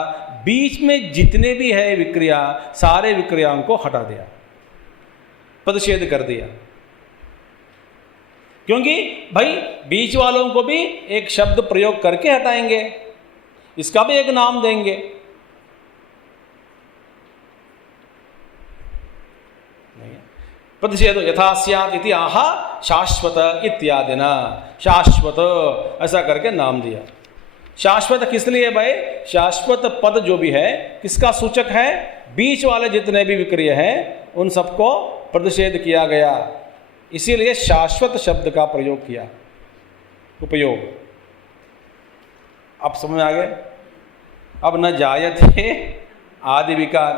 बीच में जितने भी है विक्रिया, सारे विक्रियाओं को हटा दिया, प्रतिषेध कर दिया। क्योंकि भाई बीच वालों को भी एक शब्द प्रयोग करके हटाएंगे, इसका भी एक नाम देंगे। प्रतिषेध यथा स्यात् इति आहा शाश्वत इत्यादिना, शाश्वत ऐसा करके नाम दिया। शाश्वत किस लिए भाई? शाश्वत पद जो भी है किसका सूचक है? बीच वाले जितने भी विक्रिय हैं उन सबको प्रतिषेध किया गया, इसीलिए शाश्वत शब्द का प्रयोग किया, उपयोग। अब समझ में आ गए? अब न जायते आदि विकार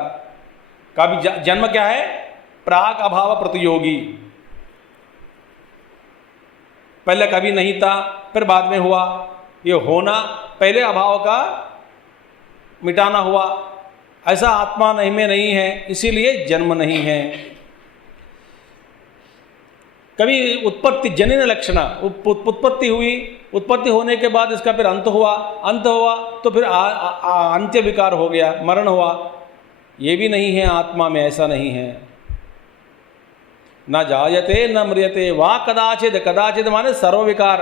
का भी जन्म क्या है? प्राक अभाव प्रतियोगी। पहले कभी नहीं था, फिर बाद में हुआ। ये होना पहले अभाव का मिटाना हुआ, ऐसा आत्मा नहीं में नहीं है, इसीलिए जन्म नहीं है। कभी उत्पत्ति जनन लक्षण, उत्पत्ति हुई, उत्पत्ति होने के बाद इसका फिर अंत हुआ, अंत हुआ तो फिर अंत्य विकार हो गया, मरण हुआ। ये भी नहीं है आत्मा में, ऐसा नहीं है। न जायते न म्रियते वा कदाचिद, कदाचिद माने सर्वविकार,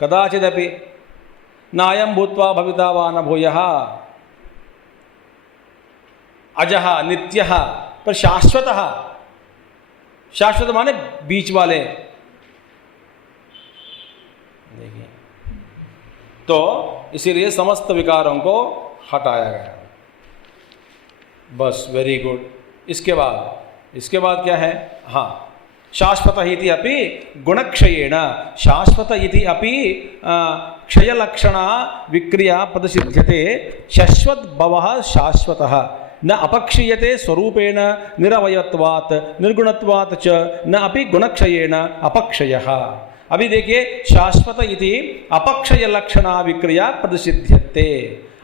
कदाचिदपि नायं भूत्वा भविता वा न भूयः, अजः नित्यः, पर शाश्वतः। शाश्वत माने बीच वाले। देखिए, तो इसीलिए समस्त विकारों को हटाया गया। बस, वेरी गुड। इसके बाद क्या है? हाँ, शाश्वत इति अपि गुणक्षयेण, शाश्वत इति अपि क्षयलक्षणा विक्रिया प्रतिषिध्यते। शश्वत भवः शाश्वतः न अपक्षीयते स्वरूपेण निरवयत्वात् निर्गुणत्वात् च न अपि गुणक्षयेण अपक्षयः। अभी देखिए, शाश्वत इति अपक्षय लक्षणा विक्रिया प्रतिषिध्यते।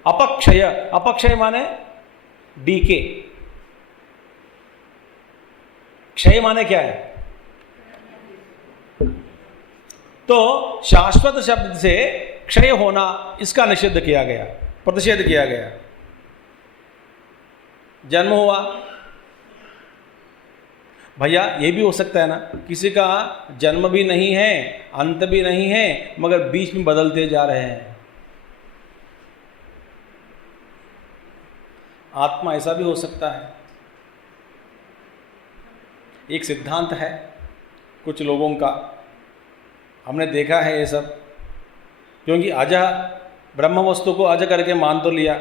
अपक्षय, अपक्षय माने डीके, क्षय माने क्या है? तो शाश्वत शब्द से क्षय होना, इसका निषिद्ध किया गया, प्रतिषेध किया गया। जन्म हुआ, भैया ये भी हो सकता है ना, किसी का जन्म भी नहीं है, अंत भी नहीं है, मगर बीच में बदलते जा रहे हैं। आत्मा ऐसा भी हो सकता है। एक सिद्धांत है कुछ लोगों का, हमने देखा है ये सब, क्योंकि अजह ब्रह्म वस्तु को अज करके मान तो लिया,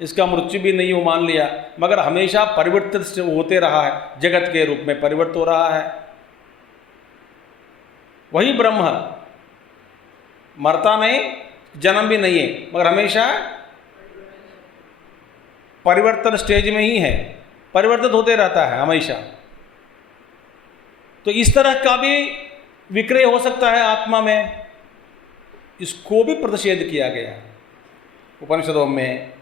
इसका मृत्यु भी नहीं हो मान लिया, मगर हमेशा परिवर्तित होते रहा है, जगत के रूप में परिवर्तित हो रहा है। वही ब्रह्म मरता नहीं, जन्म भी नहीं है, मगर हमेशा परिवर्तन स्टेज में ही है, परिवर्तित होते रहता है हमेशा। तो इस तरह का भी विक्रय हो सकता है आत्मा में, इसको भी प्रतिषेध किया गया उपनिषदों में।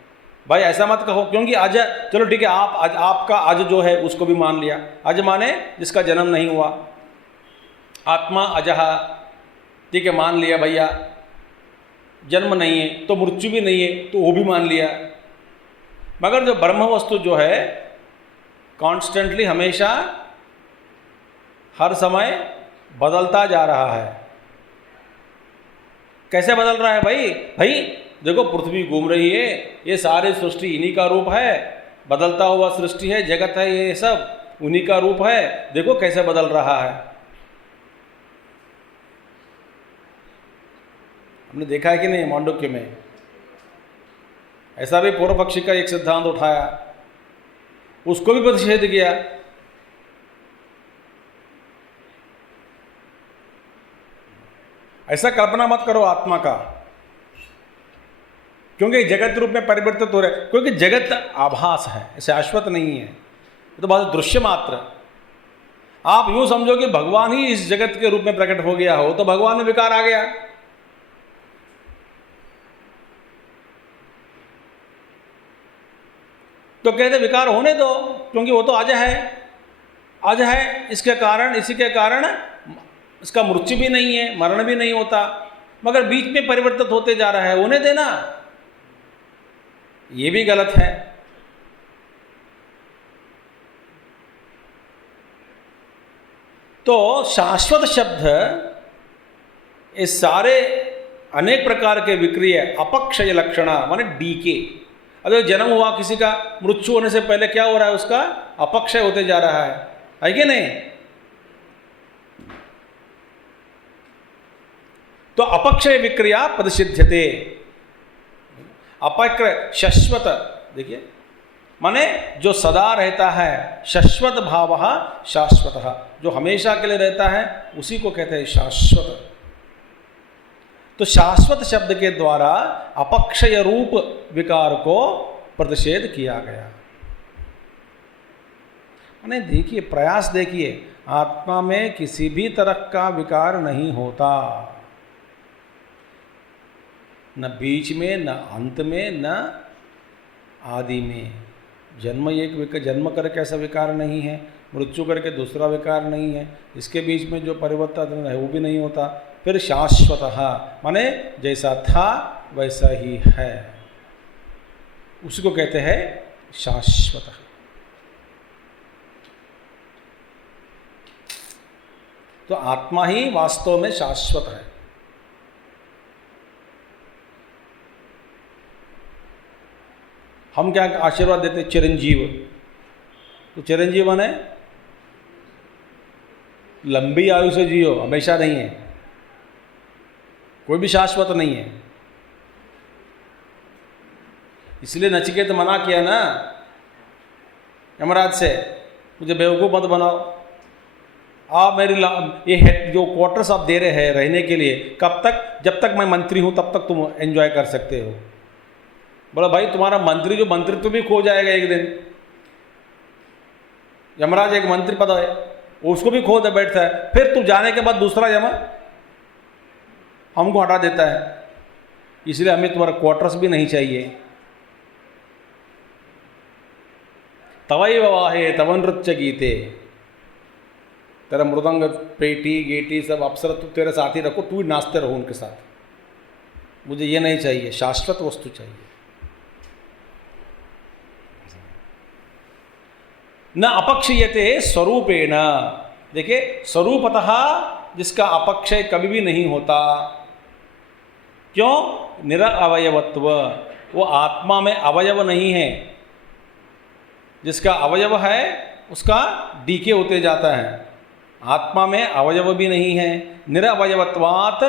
भाई ऐसा मत कहो, क्योंकि अज, चलो ठीक है, आपका अज जो है उसको भी मान लिया, अज माने जिसका जन्म नहीं हुआ, आत्मा अजहा, ठीक है मान लिया भैया, जन्म नहीं है तो मृत्यु भी नहीं है तो वो भी मान लिया। मगर जो ब्रह्म वस्तु जो है कॉन्स्टेंटली हमेशा हर समय बदलता जा रहा है। कैसे बदल रहा है भाई? भाई देखो पृथ्वी घूम रही है, ये सारे सृष्टि इन्हीं का रूप है, बदलता हुआ सृष्टि है, जगत है, ये सब उन्हीं का रूप है, देखो कैसे बदल रहा है। हमने देखा है कि नहीं मांडुक्य में? ऐसा भी पूर्व पक्षी का एक सिद्धांत उठाया, उसको भी प्रतिषेध किया। ऐसा कल्पना मत करो आत्मा का, क्योंकि जगत रूप में परिवर्तित हो रहा है, क्योंकि जगत आभास है, शाश्वत नहीं है, तो बहुत दृश्य मात्र। आप यूं समझो कि भगवान ही इस जगत के रूप में प्रकट हो गया हो, तो भगवान में विकार आ गया। तो कहते विकार होने दो, क्योंकि वो तो अज है, अज है, इसके कारण, इसी के कारण इसका मृत्यु भी नहीं है, मरण भी नहीं होता, मगर बीच में परिवर्तित होते जा रहा है, होने देना। ये भी गलत है। तो शाश्वत शब्द इस सारे अनेक प्रकार के विक्रिय अपक्षय लक्षणा माने डीके, अगर जन्म हुआ किसी का, मृत्यु होने से पहले क्या हो रहा है, उसका अपक्षय होते जा रहा है कि नहीं? तो अपक्षय विक्रिया प्रतिषिध्यते। अपक्रय शाश्वत, देखिए माने जो सदा रहता है, शाश्वत भाव शाश्वत, जो हमेशा के लिए रहता है उसी को कहते हैं शाश्वत। तो शाश्वत शब्द के द्वारा अपक्षय रूप विकार को प्रतिषेध किया गया। माने देखिए, प्रयास देखिए, आत्मा में किसी भी तरह का विकार नहीं होता, न बीच में, न अंत में, न आदि में। जन्म एक जन्म करके ऐसा विकार नहीं है, मृत्यु करके दूसरा विकार नहीं है, इसके बीच में जो परिवर्तन है वो भी नहीं होता। फिर शाश्वतः माने जैसा था वैसा ही है, उसको कहते हैं शाश्वत। तो आत्मा ही वास्तव में शाश्वत है। हम क्या आशीर्वाद देते? चिरंजीव। तो चिरंजीव माने लंबी आयु से जियो, हमेशा नहीं है, कोई भी शाश्वत नहीं है। इसलिए नचिकेत मना किया ना यमराज से, मुझे बेवकूफ़ मत बनाओ, आप मेरी ये जो क्वार्टर्स आप दे रहे हैं रहने के लिए, कब तक? जब तक मैं मंत्री हूं तब तक तुम एंजॉय कर सकते हो। बोला भाई तुम्हारा मंत्री जो मंत्रित्व भी खो जाएगा एक दिन। यमराज एक मंत्री पद है, उसको भी खो दे बैठता है, फिर तू जाने के बाद दूसरा यम हमको हटा देता है। इसलिए हमें तुम्हारा क्वार्टर्स भी नहीं चाहिए। तवैव वाहे तव नृत्य गीते, तेरा मृदंग पेटी गेटी सब अप्सरा तू तेरे साथ ही रखो, तू नाचते रहो उनके साथ। मुझे ये नहीं चाहिए, शाश्वत वस्तु चाहिए। न अपक्षीयते स्वरूपेण। देखिए स्वरूपतः जिसका अपक्षय कभी भी नहीं होता, क्यों? निरअवयवत्व, वो आत्मा में अवयव नहीं है। जिसका अवयव है उसका डीके होते जाता है, आत्मा में अवयव भी नहीं है। निरअवयवत्वात्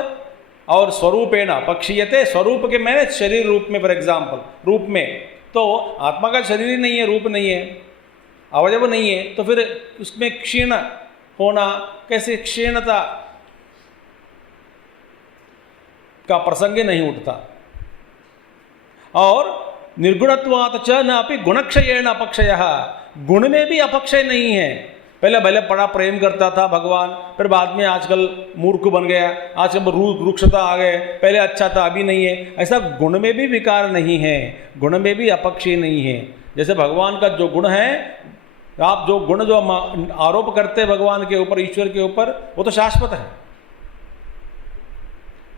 और स्वरूपेण अपक्षीयते, स्वरूप के मैंने शरीर रूप में, फॉर एग्जाम्पल रूप में, तो आत्मा का शरीर ही नहीं है, रूप नहीं है, अवयव नहीं है, तो फिर उसमें क्षीण होना कैसे? क्षीणता का प्रसंग नहीं उठता। और निर्गुणत्वात् च न अपि गुणक्षयेण अपक्षयः, गुण में भी अपक्षय नहीं है। पहले भले बड़ा प्रेम करता था भगवान, फिर बाद में आजकल मूर्ख बन गया, आजकल रुक्षता आ गए, पहले अच्छा था अभी नहीं है। ऐसा गुण में भी विकार नहीं है, गुण में भी अपक्षय नहीं है। जैसे भगवान का जो गुण है, आप जो गुण जो आरोप करते हैं भगवान के ऊपर, ईश्वर के ऊपर, वो तो शाश्वत है।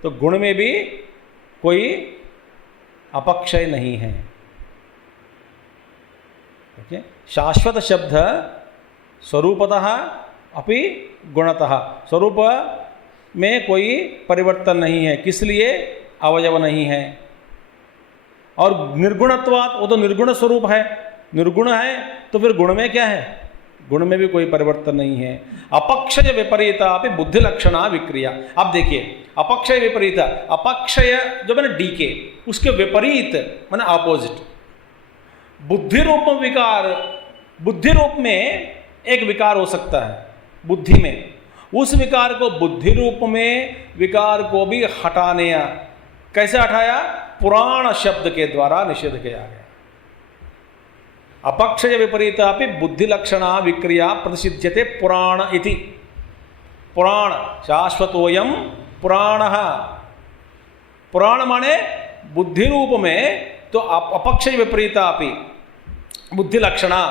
तो गुण में भी कोई अपक्षय नहीं है। ठीक है, शाश्वत शब्द स्वरूपतः अपि गुणतः, स्वरूप में कोई परिवर्तन नहीं है, किस लिए? अवयव नहीं है। और निर्गुणत्वात्, वो तो निर्गुण स्वरूप है, निर्गुण है, तो फिर गुण में क्या है? गुण में भी कोई परिवर्तन नहीं है। अपक्षय विपरीता अपि बुद्धि लक्षणा विक्रिया। अब देखिए अपक्षय विपरीत, अपक्षय जो मैंने डीके, उसके विपरीत माने ऑपोजिट, बुद्धि रूप विकार। बुद्धि रूप में एक विकार हो सकता है, बुद्धि में, उस विकार को बुद्धि रूप में विकार को भी हटाने, कैसे हटाया? पुराण शब्द के द्वारा निषेध किया गया। अपक्षय विपरीतापि बुद्धि लक्षणा विक्रिया प्रतिषिध्यते पुराण इति। पुराण शाश्वतोयम पुराणः, पुराण माने बुद्धि रूप में, तो अपक्षय विपरीतापि बुद्धि लक्षणा,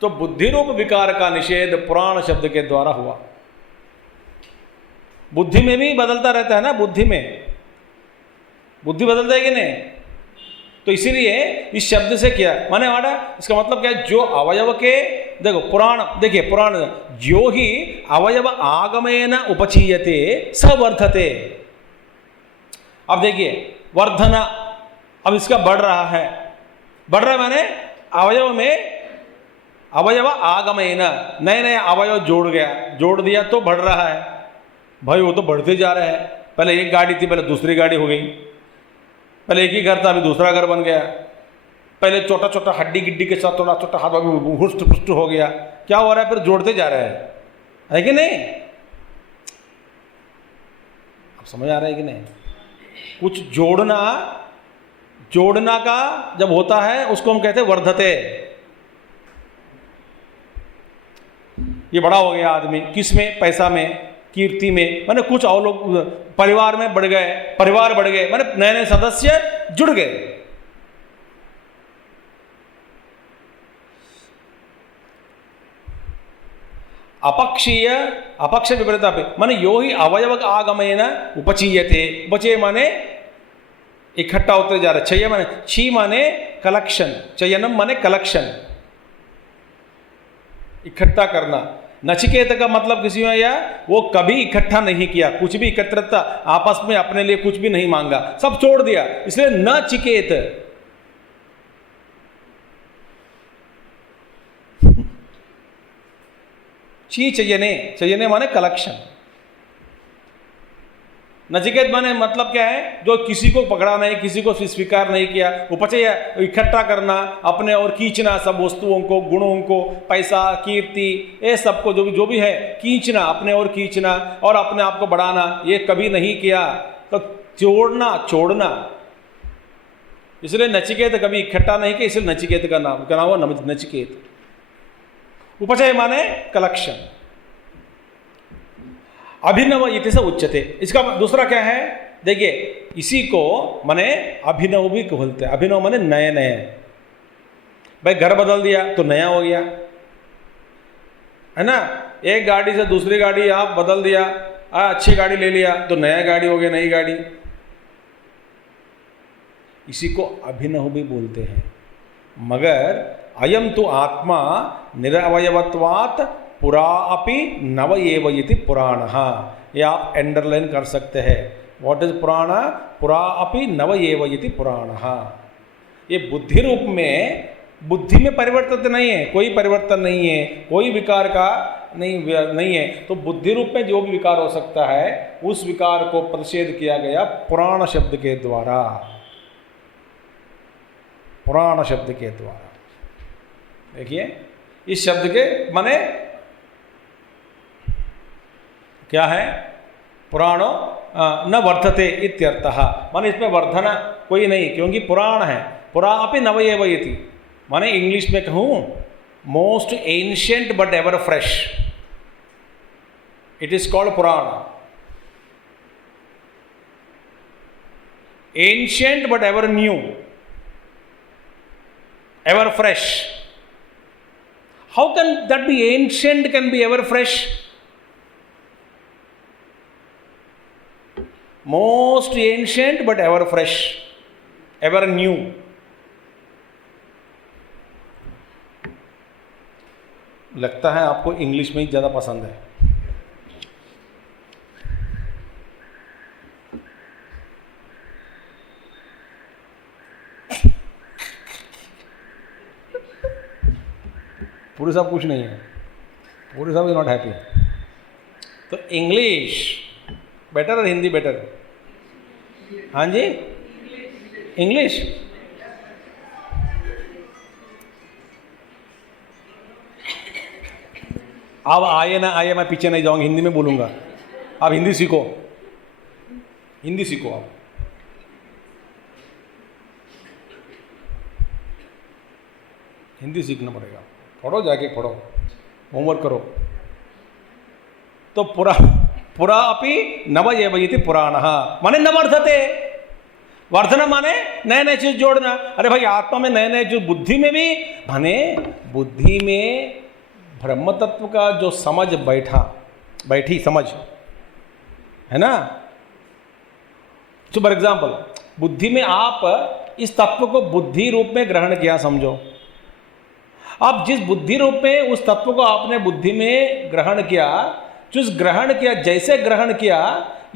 तो बुद्धि रूप विकार का निषेध पुराण शब्द के द्वारा हुआ। बुद्धि में भी बदलता रहता है ना, बुद्धि में बुद्धि बदलता है कि नहीं? तो इसीलिए इस शब्द से क्या माने वाड़ा, इसका मतलब क्या है? जो अवयव के, देखो पुराण, देखिए पुराण, जो ही अवयव आगमेन उपचीयते स वर्धते। अब देखिए वर्धना, अब इसका बढ़ रहा है, बढ़ रहा है माने अवयव में, अवयव आगमेन, नए नए अवयव जोड़ गया, जोड़ दिया तो बढ़ रहा है। भाई वो तो बढ़ते जा रहे हैं, पहले एक गाड़ी थी, पहले दूसरी गाड़ी हो गई, पहले एक ही घर था, अभी दूसरा घर बन गया, पहले छोटा छोटा हड्डी गिड्डी के साथ थोड़ा छोटा हाथ हुष्ट पुष्ट हो गया। क्या हो रहा है? फिर जोड़ते जा रहे हैं, है कि नहीं? अब समझ आ रहा है कि नहीं? कुछ जोड़ना, जोड़ना का जब होता है उसको हम कहते हैं वर्धते। ये बड़ा हो गया आदमी, किस में? पैसा में, कीर्ति में, माने कुछ और लोग परिवार में बढ़ गए, परिवार बढ़ गए, माने नए नए सदस्य जुड़ गए। अपक्षीय, अपक्ष विपरीता माने यो ही अवयव आगमेन उपचीयते। उपचय माने इकट्ठा होते जा रहे। चय माने, छी माने कलेक्शन, चयनम माने कलेक्शन, इकट्ठा करना। नचिकेत का मतलब किसी में, या वो कभी इकट्ठा नहीं किया, कुछ भी एकत्रित आपस में अपने लिए कुछ भी नहीं मांगा, सब छोड़ दिया, इसलिए नचिकेत। ची चयने, चयने माने कलेक्शन। नचिकेत माने मतलब क्या है? जो किसी को पकड़ा नहीं, किसी को स्वीकार नहीं किया। उपचय इकट्ठा करना, अपने और खींचना, सब वस्तुओं को, गुणों को, पैसा, कीर्ति, ये सबको जो भी है खींचना, अपने और खींचना और अपने आप को बढ़ाना, ये कभी नहीं किया। तो जोड़ना, छोड़ना, इसलिए नचिकेत कभी इकट्ठा नहीं किया, इसलिए नचिकेत का नाम हुआ नचिकेत। उपचय माने कलेक्शन। अभिनव इति से उच्यते, इसका दूसरा क्या है? देखिए इसी को माने अभिनव भी बोलते हैं। अभिनव माने नए नए। भाई घर बदल दिया तो नया हो गया, है ना? एक गाड़ी से दूसरी गाड़ी आप बदल दिया, अच्छी गाड़ी ले लिया तो नया गाड़ी हो गया, नई गाड़ी। इसी को अभिनव भी बोलते हैं। मगर अयम तो आत्मा निरवयवत्वात् पुरा अपि नव एव इति पुराणः। ये आप अंडरलाइन कर सकते हैं। व्हाट इज पुराण? पुरा अपि नव एव इति पुराणः। ये बुद्धि रूप में, बुद्धि में परिवर्तन नहीं है, कोई परिवर्तन नहीं है, कोई विकार का नहीं है। तो बुद्धि रूप में जो भी विकार हो सकता है उस विकार को प्रतिषेध किया गया पुराण शब्द के द्वारा, पुराण शब्द के द्वारा। देखिए इस शब्द के माने क्या है? पुराणो न वर्धते इत्यर्थः, माने इसमें वर्धन कोई नहीं, क्योंकि पुराण है। पुरा अपि नव एव इति, माने इंग्लिश में कहूँ most ancient but ever fresh, it is called Purana. Ancient but ever new, ever fresh. How can that be? Ancient can be ever fresh? Most ancient but ever fresh, ever new. लगता है आपको English में ही ज़्यादा पसंद है। पूरी साहब कुछ नहीं है, पूरी साहब इज नॉट हैप्पी। तो इंग्लिश बेटर और हिंदी बेटर? हाँ जी, इंग्लिश। अब आए ना आए, मैं पीछे नहीं जाऊंगा, हिंदी में बोलूंगा। आप हिंदी सीखो, हिंदी सीखो आप। हिंदी सीखना पड़ेगा। पढ़ो, जाके पढ़ो, होमवर्क करो। तो पुरा अपि नव एव इति पुराणः, माने न वर्धते। वर्धन माने नए नए चीज जोड़ना। अरे भाई आत्मा में नए नए जो, बुद्धि में भी, माने बुद्धि में ब्रह्म तत्व का जो समझ बैठी समझ है ना। तो फॉर एग्जाम्पल बुद्धि में आप इस तत्व को बुद्धि रूप में ग्रहण किया समझो। अब जिस बुद्धि रूप में उस तत्व को आपने बुद्धि में ग्रहण किया, जिस ग्रहण किया, जैसे ग्रहण किया,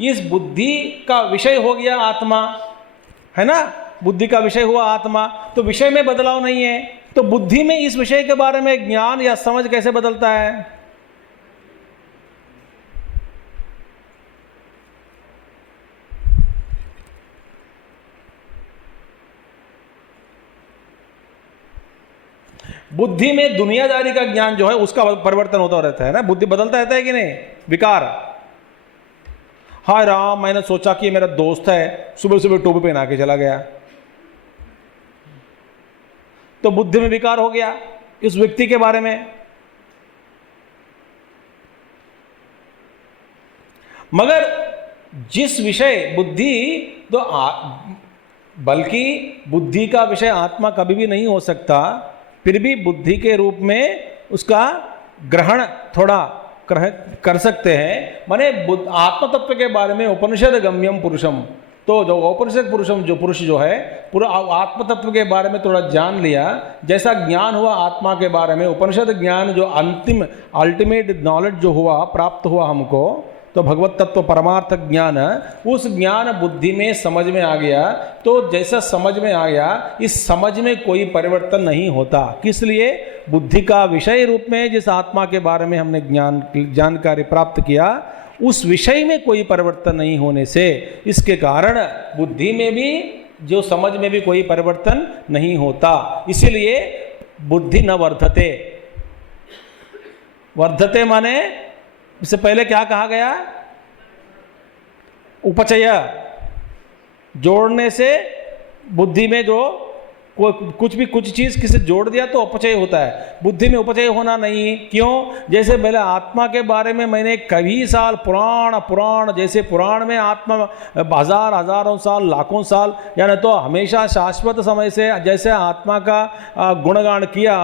इस बुद्धि का विषय हो गया आत्मा, है ना। बुद्धि का विषय हुआ आत्मा, तो विषय में बदलाव नहीं है। तो बुद्धि में इस विषय के बारे में ज्ञान या समझ कैसे बदलता है? बुद्धि में दुनियादारी का ज्ञान जो है उसका परिवर्तन होता रहता है ना। बुद्धि बदलता रहता है कि नहीं? विकार। हाय राम, मैंने सोचा कि मेरा दोस्त है, सुबह सुबह टोपी पहना के चला गया, तो बुद्धि में विकार हो गया इस व्यक्ति के बारे में। मगर जिस विषय बुद्धि, तो बल्कि बुद्धि का विषय आत्मा कभी भी नहीं हो सकता, फिर भी बुद्धि के रूप में उसका ग्रहण थोड़ा कर सकते हैं। माने आत्म तत्व के बारे में उपनिषद गम्यम पुरुषम, तो जो उपनिषद पुरुषम, जो पुरुष जो है पूरा आत्म तत्व के बारे में थोड़ा जान लिया, जैसा ज्ञान हुआ आत्मा के बारे में, उपनिषद ज्ञान जो अंतिम अल्टीमेट नॉलेज जो हुआ, प्राप्त हुआ हमको, तो भगवत तत्व परमार्थ ज्ञान, उस ज्ञान बुद्धि में समझ में आ गया। तो जैसा समझ में आ गया, इस समझ में कोई परिवर्तन नहीं होता। किस लिए? बुद्धि का विषय रूप में जिस आत्मा के बारे में हमने जानकारी प्राप्त किया, उस विषय में कोई परिवर्तन नहीं होने से, इसके कारण बुद्धि में भी, जो समझ में भी कोई परिवर्तन नहीं होता। इसीलिए बुद्धि न वर्धते। वर्धते माने इससे पहले क्या कहा गया? उपचय, जोड़ने से बुद्धि में जो कुछ चीज़ किसी जोड़ दिया तो अपचय होता है। बुद्धि में उपचय होना नहीं। क्यों? जैसे पहले आत्मा के बारे में मैंने कई साल पुराण जैसे पुराण में आत्मा हजारों साल, लाखों साल, यानी तो हमेशा शाश्वत समय से जैसे आत्मा का गुणगान किया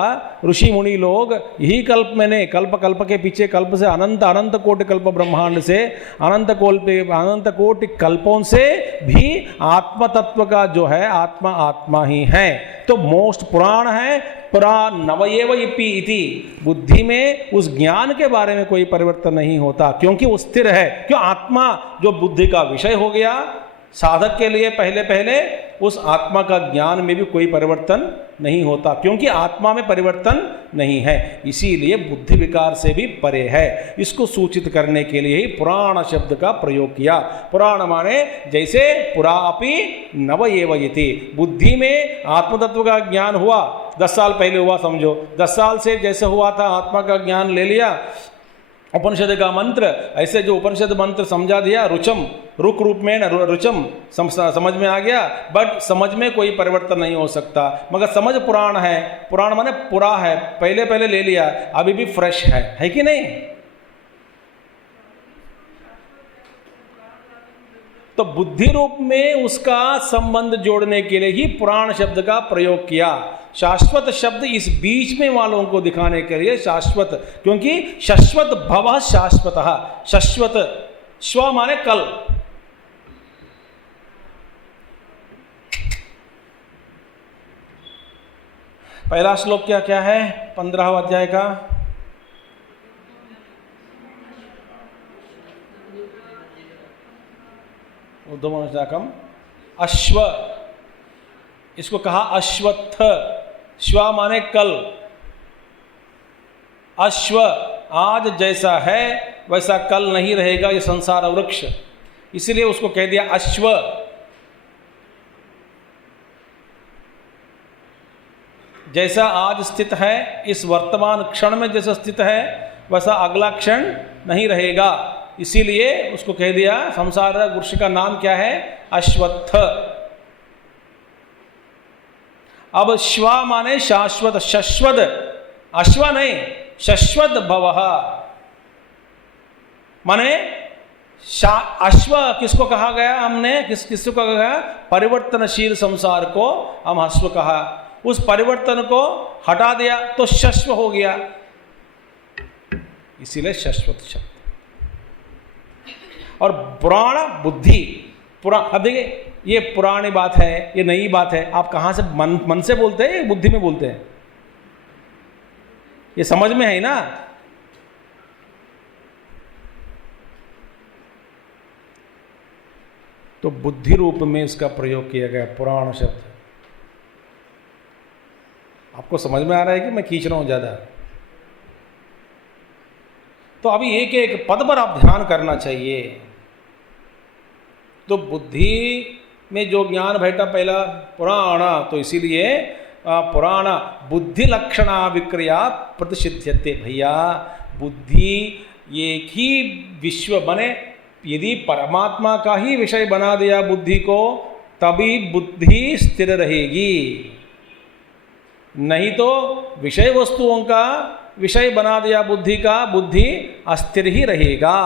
ऋषि मुनि लोग। यही कल्प मैंने कल्प के पीछे, कल्प से अनंत कोटि कल्प, ब्रह्मांड से अनंत कोटि कल्पों से भी आत्मा तत्व का जो है आत्मा ही है। तो मोस्ट पुराण है, पुरा नवयेव इति इति, बुद्धि में उस ज्ञान के बारे में कोई परिवर्तन नहीं होता, क्योंकि वो स्थिर है। क्यों? आत्मा जो बुद्धि का विषय हो गया, साधक के लिए पहले पहले उस आत्मा का ज्ञान में भी कोई परिवर्तन नहीं होता, क्योंकि आत्मा में परिवर्तन नहीं है, इसीलिए बुद्धि विकार से भी परे है। इसको सूचित करने के लिए ही पुराण शब्द का प्रयोग किया। पुराण माने जैसे पुरा अपि नवयेव इति, बुद्धि में आत्मतत्व का ज्ञान हुआ, 10 साल पहले हुआ समझो, 10 साल से जैसे हुआ था आत्मा का ज्ञान ले लिया, उपनिषद का मंत्र, ऐसे जो उपनिषद मंत्र समझा दिया, रुचम रुक रूप में रुचम समझ में आ गया, बट समझ में कोई परिवर्तन नहीं हो सकता। मगर समझ पुराण है, पुराण माने पुरा है, पहले पहले ले लिया, अभी भी फ्रेश है कि नहीं? तो बुद्धि रूप में उसका संबंध जोड़ने के लिए ही पुराण शब्द का प्रयोग किया। शाश्वत शब्द इस बीच में वालों को दिखाने के लिए शाश्वत, क्योंकि शाश्वत भव शाश्वत, शाश्वत स्व माने कल, पहला श्लोक क्या क्या है 15वें अध्याय का? उद्धवनशाकम अश्व, इसको कहा अश्वत्थ, श्व माने कल, अश्व आज जैसा है वैसा कल नहीं रहेगा ये संसार वृक्ष, इसलिए उसको कह दिया अश्व। जैसा आज स्थित है, इस वर्तमान क्षण में जैसा स्थित है वैसा अगला क्षण नहीं रहेगा, इसीलिए उसको कह दिया संसार वृक्ष का नाम क्या है? अश्वत्थ। अब श्व माने शाश्वत, शाश्वत अश्व नहीं, शाश्वत भवः माने अश्व किसको कहा गया? हमने किसको कहा गया? परिवर्तनशील संसार को हम अश्व कहा, उस परिवर्तन को हटा दिया तो शश्व हो गया, इसीलिए शाश्वत शब्द। और पुराण बुद्धि, अब देखिए ये पुरानी बात है, ये नई बात है, आप कहां से मन से बोलते हैं, बुद्धि में बोलते हैं? ये समझ में है ना? तो बुद्धि रूप में इसका प्रयोग किया गया पुराण शब्द। आपको समझ में आ रहा है कि मैं खींच रहा हूं ज्यादा? तो अभी एक एक पद पर आप ध्यान करना चाहिए। तो बुद्धि में जो ज्ञान बैठा पहला पुराण, तो इसीलिए पुराण बुद्धि लक्षणा विक्रिया प्रतिषिध्यते। भैया बुद्धि एक ही विश्व बने, यदि परमात्मा का ही विषय बना दिया बुद्धि को, तभी बुद्धि स्थिर रहेगी, नहीं तो विषय वस्तुओं का विषय बना दिया बुद्धि का, बुद्धि अस्थिर ही रहेगा,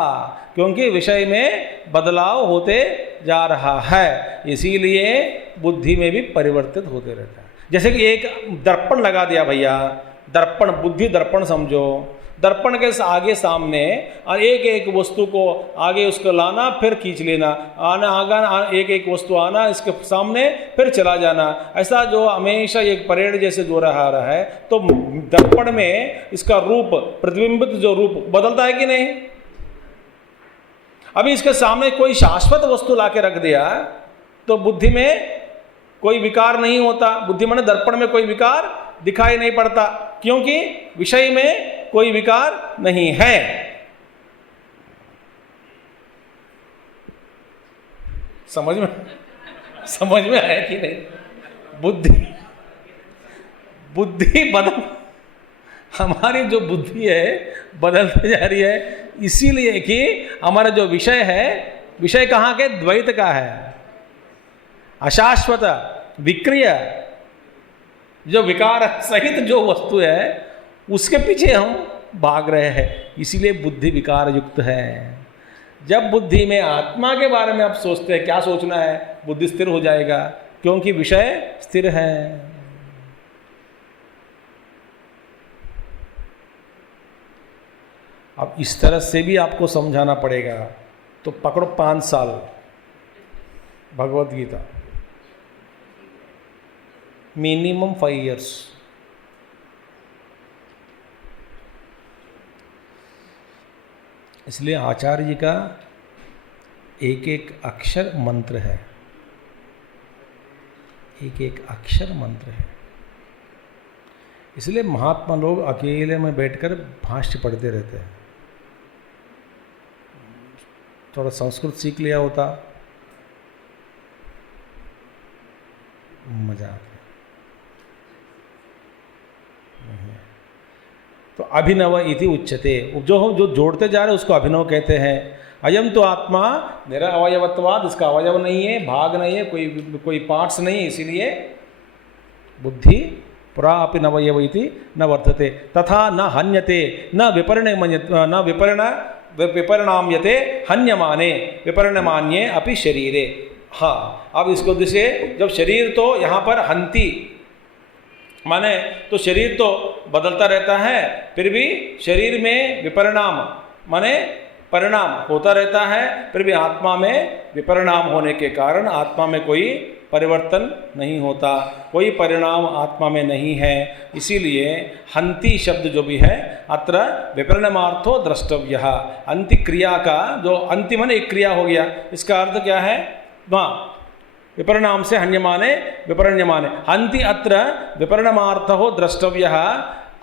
क्योंकि विषय में बदलाव होते जा रहा है, इसीलिए बुद्धि में भी परिवर्तित होते रहता है। जैसे कि एक दर्पण लगा दिया भैया, दर्पण बुद्धि दर्पण समझो, दर्पण के आगे सामने और एक एक वस्तु को आगे उसको लाना, फिर खींच लेना, आना आगा, एक एक वस्तु आना इसके सामने फिर चला जाना, ऐसा जो हमेशा एक परेड जैसे जो रहा है, तो दर्पण में इसका रूप प्रतिबिंबित जो रूप बदलता है कि नहीं? अभी इसके सामने कोई शाश्वत वस्तु लाके रख दिया तो बुद्धि में कोई विकार नहीं होता, बुद्धि माने दर्पण में कोई विकार दिखाई नहीं पड़ता, क्योंकि विषय में कोई विकार नहीं है। समझ में आया कि नहीं? बुद्धि बदल, हमारी जो बुद्धि है बदलती जा रही है, इसीलिए कि हमारा जो विषय है, विषय कहाँ के? द्वैत का है, अशाश्वत विक्रिय, जो विकार सहित जो वस्तु है उसके पीछे हम भाग रहे हैं, इसीलिए बुद्धि विकार युक्त है। जब बुद्धि में आत्मा के बारे में आप सोचते हैं, क्या सोचना है? बुद्धि स्थिर हो जाएगा, क्योंकि विषय स्थिर है। अब इस तरह से भी आपको समझाना पड़ेगा, तो पकड़ो 5 साल भगवत गीता, मिनिमम 5 years, इसलिए आचार्य जी का एक एक अक्षर मंत्र है, एक एक अक्षर मंत्र है। इसलिए महात्मा लोग अकेले में बैठकर भाष्य पढ़ते रहते हैं। थोड़ा संस्कृत सीख लिया होता मजा आता। तो अभिनव इति उच्यते, जो जोड़ते जा रहे हैं उसको अभिनव कहते हैं। अयम तो आत्मा निरअवयवत्वाद, इसका अवयव नहीं है, भाग नहीं है, कोई पार्ट्स नहीं है, इसीलिए बुद्धि पुरा अपि नवयव इति न वर्तते। तथा न हन्यते न विपरिणाम्यते हन्यमाने विपरिणमान्ये अपि शरीरे। हाँ, अब इसको जैसे जब शरीर तो यहाँ पर हंती माने तो शरीर तो बदलता रहता है, फिर भी शरीर में विपरिणाम माने परिणाम होता रहता है, फिर भी आत्मा में विपरिणाम होने के कारण आत्मा में कोई परिवर्तन नहीं होता, कोई परिणाम आत्मा में नहीं है। इसीलिए हंति शब्द जो भी है अत्र विपरिणामार्थो द्रष्टव्य। अंति क्रिया का जो अंतिम एक क्रिया हो गया, इसका अर्थ क्या है? वहाँ विपरिणाम से हन्यमाने विपरिण्यमाने, हंति अत्र विपरिणामार्थो द्रष्टव्य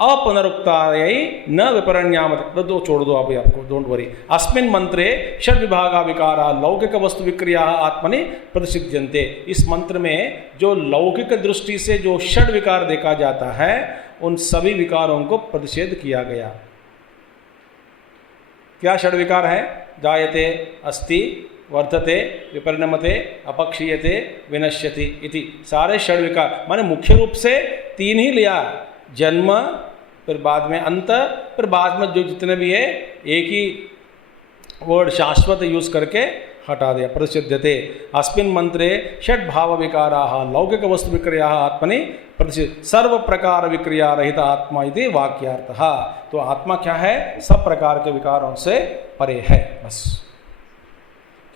अपनरुक्तायै न विपरिण्यामते। दो छोड़ दो आप, आपको डोंट वरी। अस्मिन् मंत्रे षड विभागा विकारा लौकिक वस्तु विक्रिया आत्मनि प्रतिषिध्यन्ते। इस मंत्र में जो लौकिक दृष्टि से जो षड विकार देखा जाता है उन सभी विकारों को प्रतिषेध किया गया। क्या षड विकार है? जायते, अस्ति, वर्धते, विपरिणमते, अपक्षीयते, विनश्यति इति सारे षड विकार। माने मुख्य रूप से तीन ही लिया, जन्म, फिर बाद में अंत, फिर बाद में जो जितने भी है एक ही वर्ड शाश्वत यूज करके हटा दिया। प्रतिषिध्यते अस्मिन् मंत्रे षड भाव विकाराः लौकिक वस्तु विक्रिया आत्मनि प्रतिषिध सर्व प्रकार विक्रिया रहित आत्मा इति वाक्यार्थः। तो आत्मा क्या है? सब प्रकार के विकारों से परे है, बस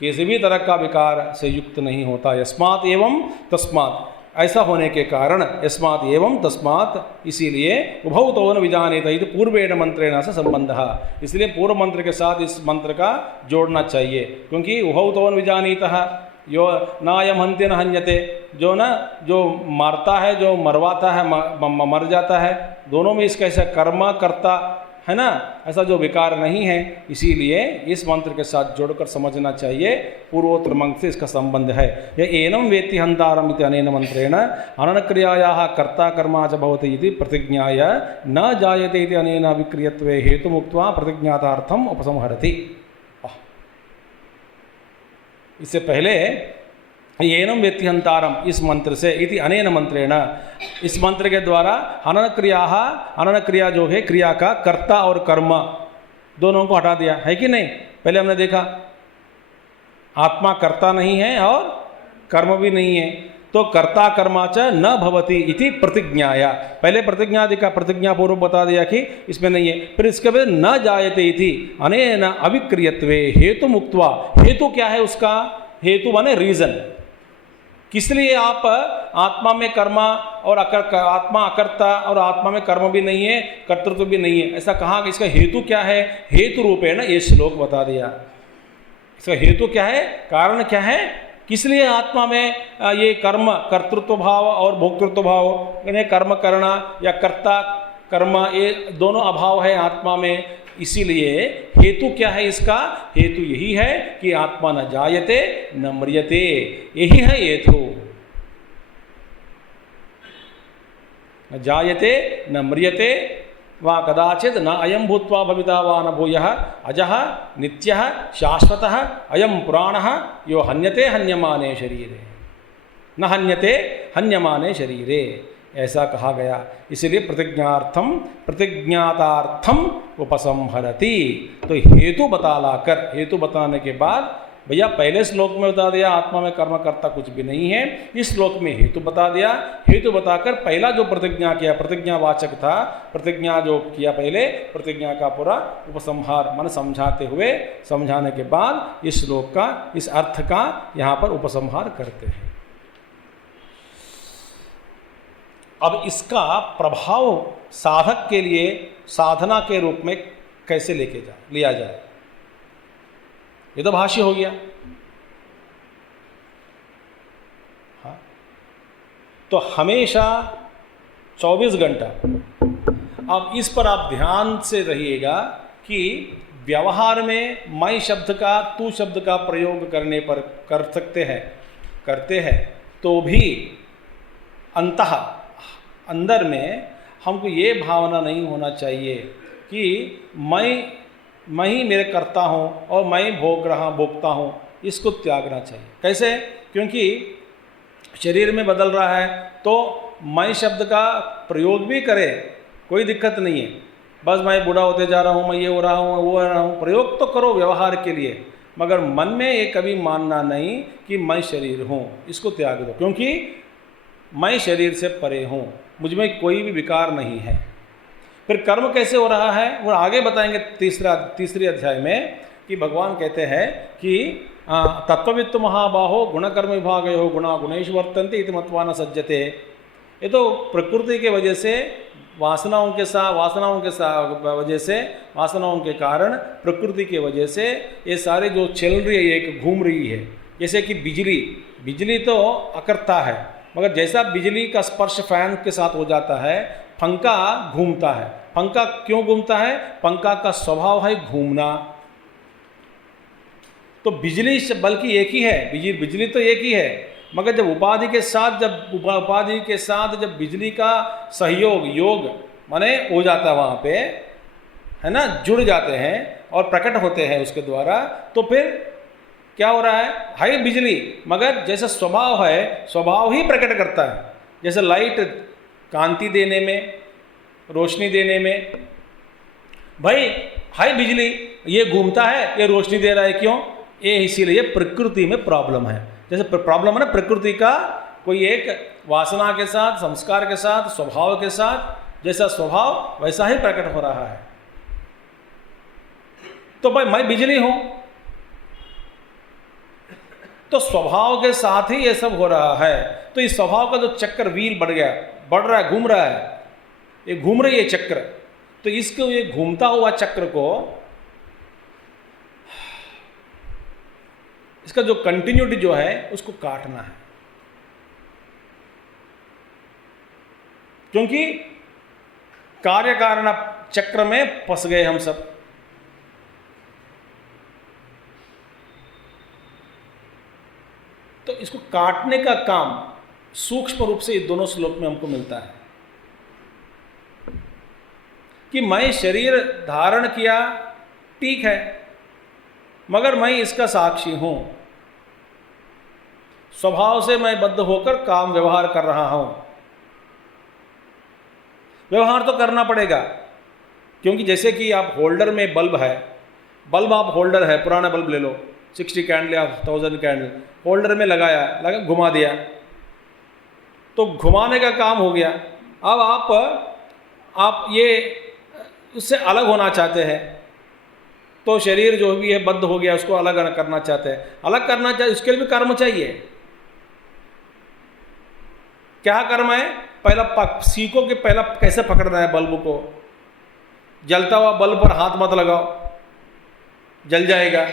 किसी भी तरह का विकार से युक्त नहीं होता। यस्मात् एवं तस्मात्, ऐसा होने के कारण यस्मात् एवं तस्मात्, इसीलिए उभौ तो न विजानीत इति पूर्वेण मंत्रेण से संबंधः। इसलिए पूर्व मंत्र के साथ इस मंत्र का जोड़ना चाहिए, क्योंकि उभौ तो न विजानीतः यो नायम हन्ति न हन्यते, जो मारता है, जो मरवाता है, मर जाता है, दोनों में इसका ऐसा कर्म कर्ता है ना, ऐसा जो विकार नहीं है। इसीलिए इस मंत्र के साथ जोड़कर समझना चाहिए, पूर्वोत्तर मंत्र से इसका संबंध है। यह एनम वेत्ति हंतारम इति अनेन मंत्रेण अननक्रियायाः कर्ता कर्मा च भवति इति प्रतिज्ञाय न जायते इति अनेन विक्रियत्वे हेतुमुक्त्वा प्रतिज्ञातार्थम उपसंहरति। इससे पहले एनम वेत्ति हंतारम इस मंत्र से इति अनेन मंत्रेण, इस मंत्र के द्वारा हनन क्रिया जो है क्रिया का कर्ता और कर्म दोनों को हटा दिया है कि नहीं? पहले हमने देखा आत्मा कर्ता नहीं है और कर्म भी नहीं है, तो कर्ता कर्मा च न भवति इति प्रतिज्ञाया। पहले प्रतिज्ञा दिखा, प्रतिज्ञा पूर्व बता दिया कि इसमें नहीं है। फिर इसके बाद न जायते इति अनेन अविक्रियत्वे हेतु मुक्त्वा। हेतु क्या है उसका? हेतु माने रीजन, किस लिए आप आत्मा में कर्मा और आत्मा अकर्ता और आत्मा में कर्म भी नहीं है, कर्तृत्व भी नहीं है, ऐसा कहा कि इसका हेतु क्या है? हेतु रूपेण ये श्लोक बता दिया। इसका हेतु क्या है, कारण क्या है, किस लिए आत्मा में ये कर्म कर्तृत्व भाव और भोक्तृत्व भाव, कर्म करना या कर्ता कर्म, ये दोनों अभाव है आत्मा में। इसीलिए हेतु क्या है इसका? हेतु यही है कि आत्मा न जायते न म्रियते, यही है हेतु। न जायते न म्रियते वा कदाचित् न अयं भूत्वा भविता वा न भूयः अजः नित्यः शाश्वतः अयं पुराणः यो हन्यते हन्यमाने शरीरे न हन्यते हन्यमाने शरीरे, ऐसा कहा गया। इसलिए प्रतिज्ञार्थम प्रतिज्ञातार्थम उपसंहरति। तो हेतु बता लाकर, हेतु बताने के बाद भैया पहले श्लोक में बता दिया आत्मा में कर्म करता कुछ भी नहीं है, इस श्लोक में हेतु बता दिया। हेतु बताकर पहला जो प्रतिज्ञा किया, प्रतिज्ञावाचक था, प्रतिज्ञा जो किया पहले, प्रतिज्ञा का पूरा उपसंहार मन समझाते हुए, समझाने के बाद इस श्लोक का, इस अर्थ का यहाँ पर उपसंहार करते हैं। अब इसका प्रभाव साधक के लिए साधना के रूप में कैसे लिया जाए? ये तो भाष्य हो गया। हाँ, तो हमेशा 24 घंटा अब इस पर आप ध्यान से रहिएगा कि व्यवहार में मैं शब्द का, तू शब्द का प्रयोग करने पर करते हैं तो भी अंदर में हमको ये भावना नहीं होना चाहिए कि मैं ही मेरे कर्ता हूँ और मैं भोगता हूँ। इसको त्यागना चाहिए। कैसे? क्योंकि शरीर में बदल रहा है तो मैं शब्द का प्रयोग भी करे, कोई दिक्कत नहीं है। बस मैं बूढ़ा होते जा रहा हूँ, मैं ये हो रहा हूँ, वो हो रहा हूँ, प्रयोग तो करो व्यवहार के लिए, मगर मन में ये कभी मानना नहीं कि मैं शरीर हूँ। इसको त्याग दो, क्योंकि मैं शरीर से परे हूँ, मुझ में कोई भी विकार नहीं है। फिर कर्म कैसे हो रहा है वो आगे बताएंगे तीसरे अध्याय में, कि भगवान कहते हैं कि तत्ववित्त महाबाहो गुणकर्म विभागयो गुणा गुणेषु वर्तन्ते इति मत्वा न सज्जते। ये तो प्रकृति के वजह से वासनाओं के कारण प्रकृति के वजह से ये सारे जो चल रही है, एक घूम रही है। जैसे कि बिजली तो अकर्ता है, मगर जैसा बिजली का स्पर्श फैन के साथ हो जाता है, पंखा घूमता है। पंखा क्यों घूमता है? पंखा का स्वभाव है घूमना। तो बिजली बल्कि एक ही है, बिजली तो एक ही है, मगर जब उपाधि के साथ जब बिजली का सहयोग योग माने हो जाता है वहाँ पे, है ना, जुड़ जाते हैं और प्रकट होते हैं उसके द्वारा, तो फिर क्या हो रहा है बिजली, मगर जैसा स्वभाव है स्वभाव ही प्रकट करता है। जैसे लाइट कांति देने में, रोशनी देने में, भाई बिजली ये घूमता है, ये रोशनी दे रहा है, क्यों? ये इसीलिए प्रकृति में प्रॉब्लम है। जैसे प्रॉब्लम है ना, प्रकृति का कोई एक वासना के साथ, संस्कार के साथ, स्वभाव के साथ, जैसा स्वभाव वैसा ही प्रकट हो रहा है। तो भाई मैं बिजली हूं, तो स्वभाव के साथ ही ये सब हो रहा है। तो इस स्वभाव का जो चक्र व्हील बढ़ रहा है, घूम रहा है, ये घूम रही है चक्र, तो इसको ये घूमता हुआ चक्र को, इसका जो कंटिन्यूटी जो है उसको काटना है। क्योंकि कार्य कारण चक्र में फंस गए हम सब। तो इसको काटने का काम सूक्ष्म रूप से ये दोनों श्लोक में हमको मिलता है कि मैं शरीर धारण किया, ठीक है, मगर मैं इसका साक्षी हूं। स्वभाव से मैं बद्ध होकर काम व्यवहार कर रहा हूं। व्यवहार तो करना पड़ेगा, क्योंकि जैसे कि आप होल्डर में बल्ब है, बल्ब आप होल्डर है, पुराना बल्ब ले लो, 60 कैंडल या 1000 कैंडल होल्डर में लगा घुमा दिया, तो घुमाने का काम हो गया। अब आप ये उससे अलग होना चाहते हैं, तो शरीर जो भी है बद्ध हो गया, उसको अलग करना चाहते हैं। अलग करना चाहिए, उसके लिए भी कर्म चाहिए। क्या कर्म है? पहला सीखो कि पहला कैसे पकड़ना है बल्ब को। जलता हुआ बल्ब पर हाथ मत लगाओ, जल जाएगा।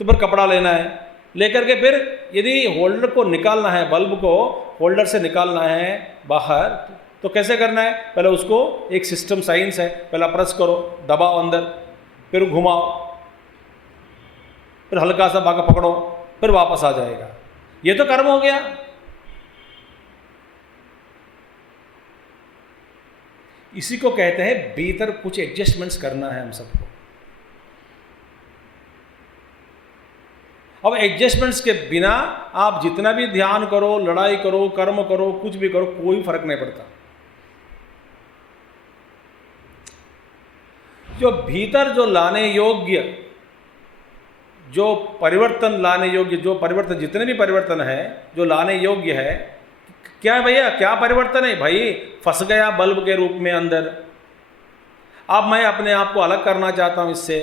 तो फिर कपड़ा लेना है, लेकर के फिर यदि होल्डर को निकालना है, बल्ब को होल्डर से निकालना है बाहर, तो कैसे करना है? पहले उसको एक सिस्टम साइंस है, पहला प्रेस करो, दबाओ अंदर, फिर घुमाओ, फिर हल्का सा भागा पकड़ो, फिर वापस आ जाएगा। ये तो कर्म हो गया। इसी को कहते हैं भीतर कुछ एडजस्टमेंट्स करना है हम सबको। अब एडजस्टमेंट्स के बिना आप जितना भी ध्यान करो, लड़ाई करो, कर्म करो, कुछ भी करो, कोई फर्क नहीं पड़ता। जो भीतर जो लाने योग्य, जो परिवर्तन लाने योग्य, जो परिवर्तन, जितने भी परिवर्तन है जो लाने योग्य है, क्या है भैया? क्या परिवर्तन है भाई? फंस गया बल्ब के रूप में अंदर, अब मैं अपने आप को अलग करना चाहता हूं इससे,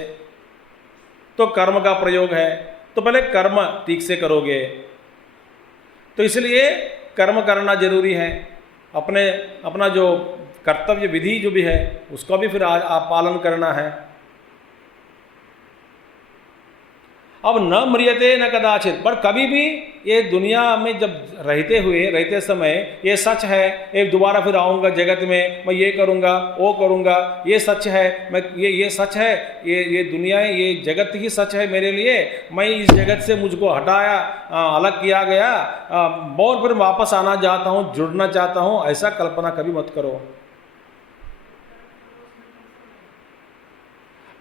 तो कर्म का प्रयोग है। तो पहले कर्म ठीक से करोगे, तो इसलिए कर्म करना जरूरी है। अपना जो कर्तव्य विधि जो भी है उसका भी फिर आप पालन करना है। अब न म्रियते न कदाचित, पर कभी भी ये दुनिया में जब रहते समय ये सच है, एक दोबारा फिर आऊँगा जगत में, मैं ये करूँगा वो करूँगा, ये सच है, मैं ये सच है, ये दुनिया है, ये जगत ही सच है मेरे लिए, मैं इस जगत से मुझको हटाया, अलग किया गया, और फिर वापस आना चाहता हूँ, जुड़ना चाहता हूँ, ऐसा कल्पना कभी मत करो।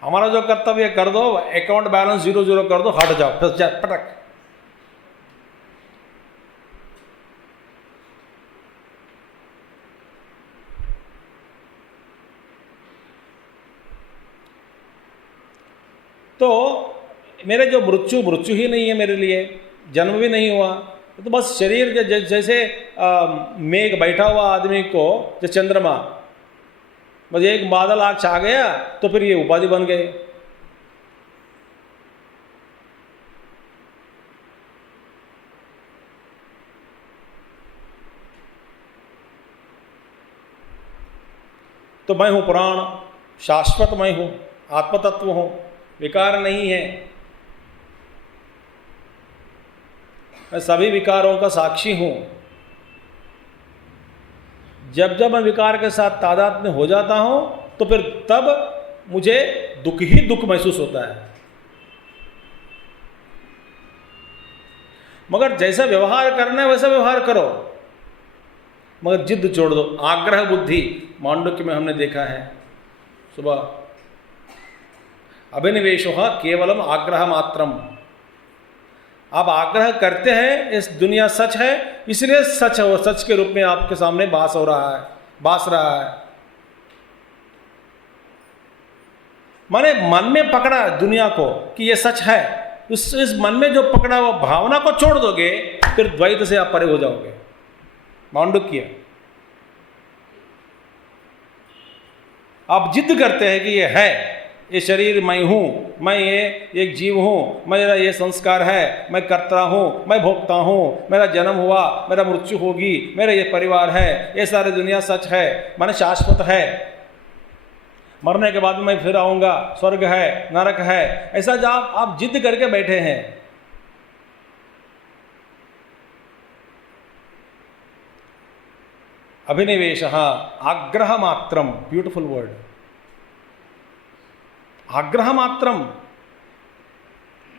हमारा जो कर्तव्य कर दो, अकाउंट बैलेंस 0 कर दो, हट जाओ, फंस जाए पटक। तो मेरे जो मृत्यु ही नहीं है मेरे लिए, जन्म भी नहीं हुआ, तो बस शरीर जैसे मेघ बैठा हुआ आदमी को, जो चंद्रमा, बस एक बादल आग छा गया तो फिर ये उपाधि बन गए। तो मैं हूं प्राण, शाश्वत मैं हूं, आत्मतत्व हूं, विकार नहीं है, मैं सभी विकारों का साक्षी हूं। जब जब मैं विकार के साथ तादाद में हो जाता हूं तो फिर तब मुझे दुख ही दुख महसूस होता है। मगर जैसा व्यवहार करना है वैसा व्यवहार करो, मगर जिद छोड़ दो। आग्रह बुद्धि मांडुक्य में हमने देखा है सुबह, अभिनिवेशो केवलम आग्रह मात्रम। आप आग्रह करते हैं इस दुनिया सच है, इसलिए सच है, वो सच के रूप में आपके सामने बास रहा है। माने मन में पकड़ा दुनिया को कि ये सच है, इस मन में जो पकड़ा वो भावना को छोड़ दोगे, फिर द्वैत से आप परे हो जाओगे। मांडुक्य, आप जिद करते हैं कि ये है, ये शरीर मैं हूँ, मैं ये एक जीव हूँ, मेरा ये संस्कार है, मैं कर्ता हूँ, मैं भोक्ता हूँ, मेरा जन्म हुआ, मेरा मृत्यु होगी, मेरा ये परिवार है, ये सारी दुनिया सच है, माने शाश्वत है, मरने के बाद मैं फिर आऊँगा, स्वर्ग है, नरक है, ऐसा जब आप जिद करके बैठे हैं। अभिनिवेशः आग्रह मात्रम, ब्यूटिफुल वर्ड, आग्रह मात्रम।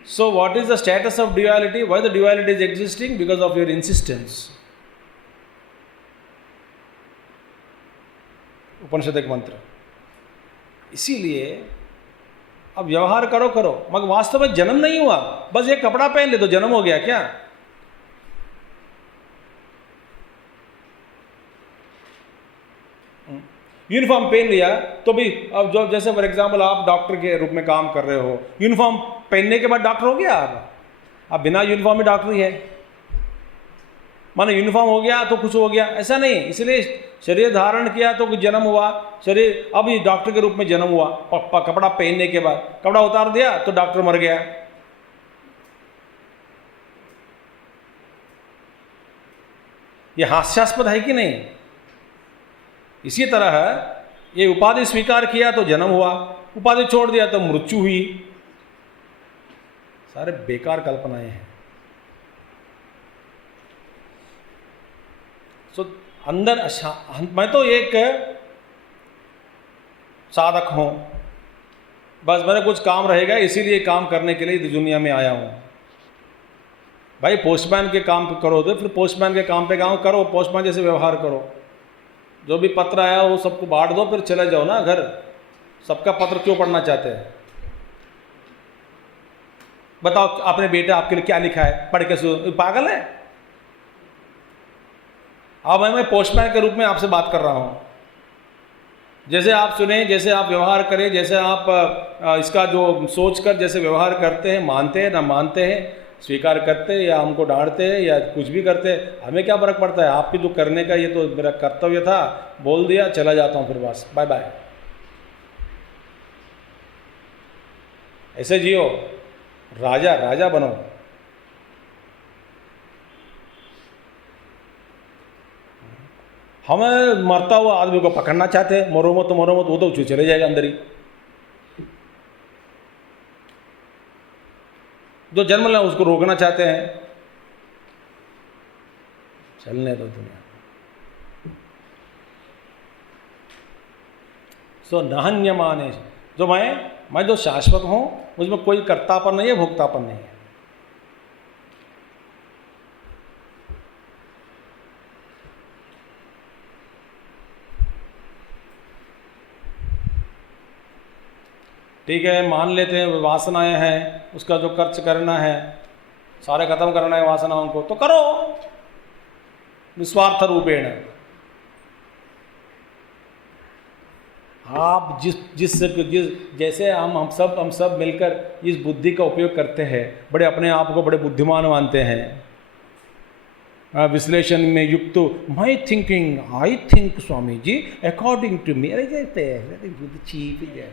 So what is the status of duality? Why the duality is existing? Because of your insistence. उपनिषद एक मंत्र। इसीलिए अब व्यवहार करो, मगर वास्तव में जन्म नहीं हुआ, बस ये कपड़ा पहन ले तो जन्म हो गया क्या? यूनिफॉर्म पहन लिया तो भी, अब जो जैसे फॉर एग्जांपल आप डॉक्टर के रूप में काम कर रहे हो, यूनिफॉर्म पहनने के बाद डॉक्टर हो गया आप बिना यूनिफॉर्म में डॉक्टर ही है, माने यूनिफॉर्म हो गया तो कुछ हो गया, ऐसा नहीं। इसलिए शरीर धारण किया तो कुछ जन्म हुआ, शरीर अब ये डॉक्टर के रूप में जन्म हुआ, कपड़ा पहनने के बाद कपड़ा उतार दिया तो डॉक्टर मर गया। ये हास्यास्पद है कि नहीं? इसी तरह ये उपाधि स्वीकार किया तो जन्म हुआ, उपाधि छोड़ दिया तो मृत्यु हुई। सारे बेकार कल्पनाएं हैं। सो अंदर मैं तो एक साधक हूं, बस मेरा कुछ काम रहेगा, इसीलिए काम करने के लिए दुनिया में आया हूं। भाई पोस्टमैन के काम पे करो तो फिर पोस्टमैन के काम पे काम करो, पोस्टमैन जैसे व्यवहार करो, जो भी पत्र आया वो सबको बांट दो, फिर चले जाओ ना घर। सबका पत्र क्यों पढ़ना चाहते हैं? बताओ आपने बेटा आपके लिए क्या लिखा है, पढ़ के पागल है? अब मैं पोस्टमैन के रूप में आपसे बात कर रहा हूँ। जैसे आप सुने, जैसे आप व्यवहार करें, जैसे आप इसका जो सोच कर जैसे व्यवहार करते हैं, मानते हैं ना मानते हैं, स्वीकार करते हैं या हमको डांटते हैं या कुछ भी करते हैं, हमें क्या फ़र्क पड़ता है? आपकी जो करने का ये तो मेरा कर्तव्य था, बोल दिया, चला जाता हूँ, फिर बस बाय बाय। ऐसे जियो, राजा राजा बनो। हमें मरता हुआ आदमी को पकड़ना चाहते हैं, मरो मत, वो तो चले जाएगा अंदर ही। जो जन्म लें उसको रोकना चाहते हैं। चलने दो दुनिया। सो नहन्यमाने, जो मैं जो शाश्वत हूँ उसमें कोई कर्तापन नहीं है, भोक्तापन नहीं है। ठीक है, मान लेते हैं वासनाएं हैं, उसका जो खर्च करना है, सारे खत्म करना है वासनाओं को, तो करो निस्वार्थ रूपेण। आप जिस जैसे हम सब मिलकर इस बुद्धि का उपयोग करते हैं, बड़े अपने आप को बड़े बुद्धिमान मानते हैं, विश्लेषण में युक्त, my thinking I think Swami ji according to me, अरे बुद्धि चीप है।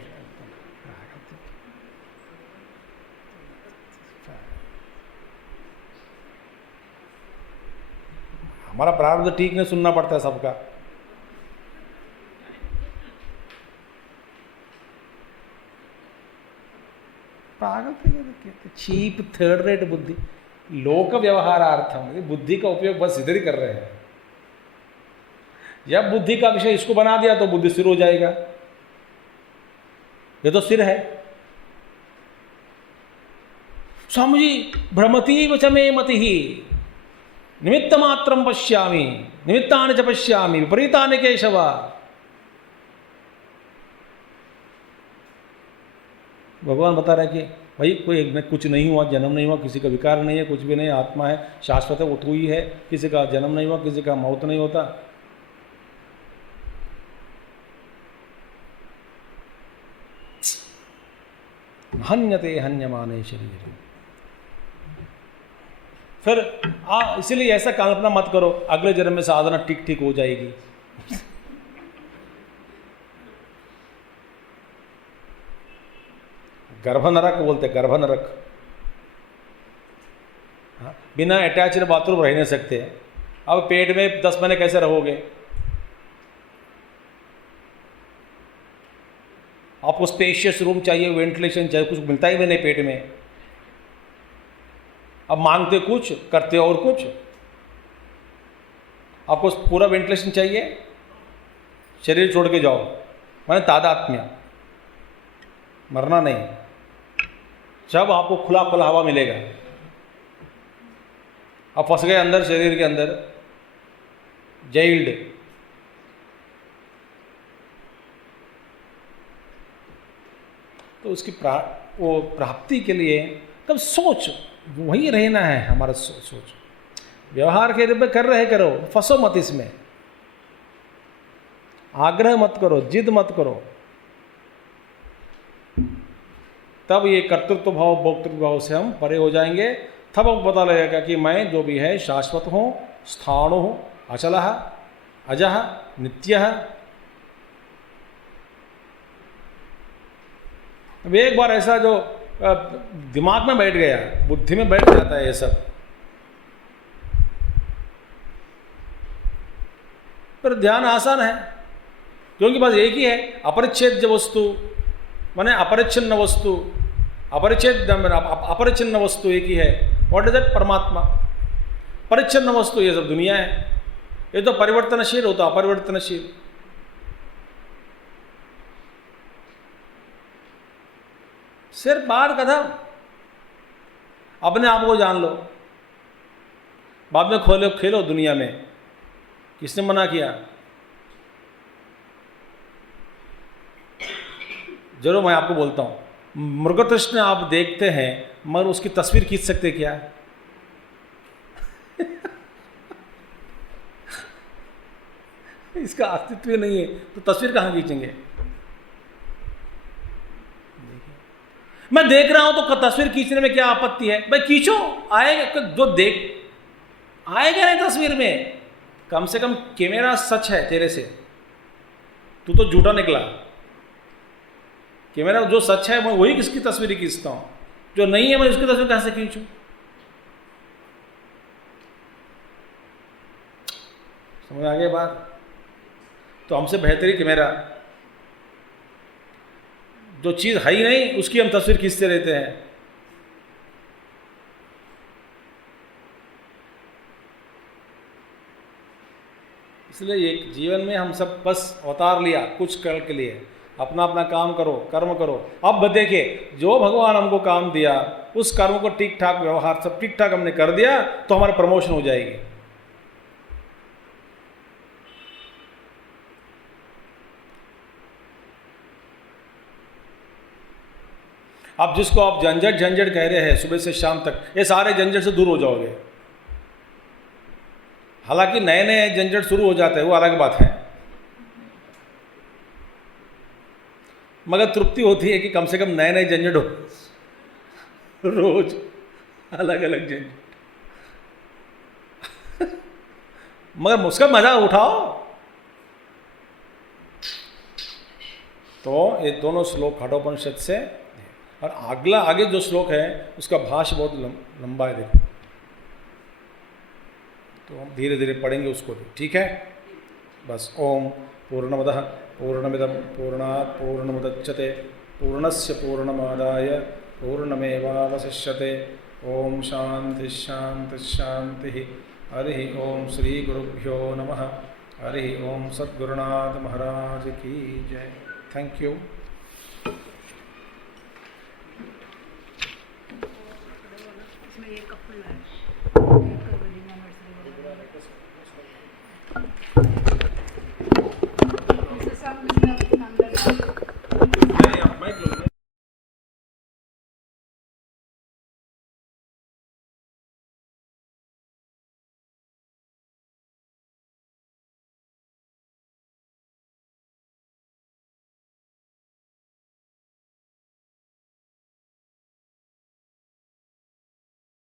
हमारा प्रारब्ध ठीक नहीं, सुनना पड़ता है सबका। पागल थे, चीप थर्ड रेट बुद्धि। लोक व्यवहारार्थम बुद्धि का उपयोग बस इधर ही कर रहे हैं। जब बुद्धि का विषय इसको बना दिया तो बुद्धि सिर हो जाएगा। ये तो सिर है। स्वामी जी भ्रमती वच मे मति ही निमित्त मात्रम पश्यामि निमित्तानि च पश्यामि विपरीतानि केशव। भगवान बता रहे हैं कि भाई कोई में कुछ नहीं हुआ, जन्म नहीं हुआ, किसी का विकार नहीं है, कुछ भी नहीं, आत्मा है, शाश्वत है, वो तू ही है। किसी का जन्म नहीं हुआ, किसी का मौत नहीं होता। हन्यते हन्यमाने शरीर। फिर इसीलिए ऐसा कल्पना मत करो अगले जन्म में साधना ठीक हो जाएगी। गर्भ नरक बोलते, गर्भ नरक। बिना अटैच्ड बाथरूम रह नहीं सकते। अब पेट में 10 महीने कैसे रहोगे? आपको स्पेशियस रूम चाहिए, वेंटिलेशन चाहिए, कुछ मिलता ही नहीं पेट में। अब मांगते कुछ, करते और कुछ। आपको पूरा वेंटिलेशन चाहिए, शरीर छोड़ के जाओ, माने तादात्म्य, मरना नहीं। जब आपको खुला खुला हवा मिलेगा, आप फंस गए अंदर, शरीर के अंदर, जेल्ड। तो उसकी वो प्राप्ति के लिए तब सोच वही रहना है हमारा। सोच व्यवहार के रूप में कर रहे करो, फंसो मत इसमें, आग्रह मत करो, जिद मत करो। तब ये कर्तृत्व भाव भोक्तृत्व भाव से हम परे हो जाएंगे। तब हमको पता लगेगा कि मैं जो भी है शाश्वत हूँ, स्थाणु हूँ, अचलः अजः नित्यः। अब एक बार ऐसा जो दिमाग में बैठ गया, बुद्धि में बैठ जाता है ये सब, पर ध्यान आसान है, क्योंकि बस एक ही है, अपरिच्छेद्य वस्तु माने अपरिच्छिन्न वस्तु, अपरिच्छिन्न वस्तु एक ही है। What is that? परमात्मा। परिच्छिन्न वस्तु ये सब दुनिया है। ये तो परिवर्तनशील होता, अपरिवर्तनशील। सिर्फ बात कदम, अपने आप को जान लो, बाद में खोलो खेलो दुनिया में। किसने मना किया? जरूर मैं आपको बोलता हूँ, मृगतृष्ण आप देखते हैं मगर उसकी तस्वीर खींच सकते क्या? इसका अस्तित्व नहीं है तो तस्वीर कहाँ खींचेंगे? मैं देख रहा हूं तो तस्वीर खींचने में क्या आपत्ति है? भाई खींचो, आएगा जो देख आएगा नहीं तस्वीर में। कम से कम कैमरा सच है तेरे से, तू तो झूठा निकला। कैमरा जो सच है मैं वही किसकी तस्वीर खींचता हूं, जो नहीं है मैं उसकी तस्वीर कहां से खींचूं? समझ आ गई बात? तो हमसे बेहतरीन कैमरा, जो चीज़ है ही नहीं उसकी हम तस्वीर खींचते रहते हैं। इसलिए एक जीवन में हम सब बस अवतार लिया कुछ काल के लिए, अपना अपना काम करो, कर्म करो। अब देखिए जो भगवान हमको काम दिया उस कर्म को ठीक ठाक व्यवहार सब ठीक ठाक हमने कर दिया तो हमारी प्रमोशन हो जाएगी। अब जिसको आप झंझट झंझट कह रहे हैं सुबह से शाम तक, ये सारे झंझट से दूर हो जाओगे। हालांकि नए नए झंझट शुरू हो जाते हैं, वो अलग बात है, मगर तृप्ति होती है कि कम से कम नए नए झंझट हो, रोज अलग अलग झंझट, मगर उसका मजा उठाओ। तो ये दोनों श्लोक कठोपनिषद से, और अगला आगे जो श्लोक है उसका भाष्य बहुत लंबा है, देखो तो हम धीरे धीरे पढ़ेंगे उसको भी, ठीक है। बस ओम पूर्णमदः पूर्णमिदं पूर्णात् पूर्णमुदच्यते पूर्णस्य पूर्णमादाय पूर्णमेवावशिष्यते। ओम शांति शांति शांति। हरि ओम श्री गुरुभ्यो नमः। हरि ओम सद्गुरुनाथ महाराज की जय। Thank you. इसमें एक कप है।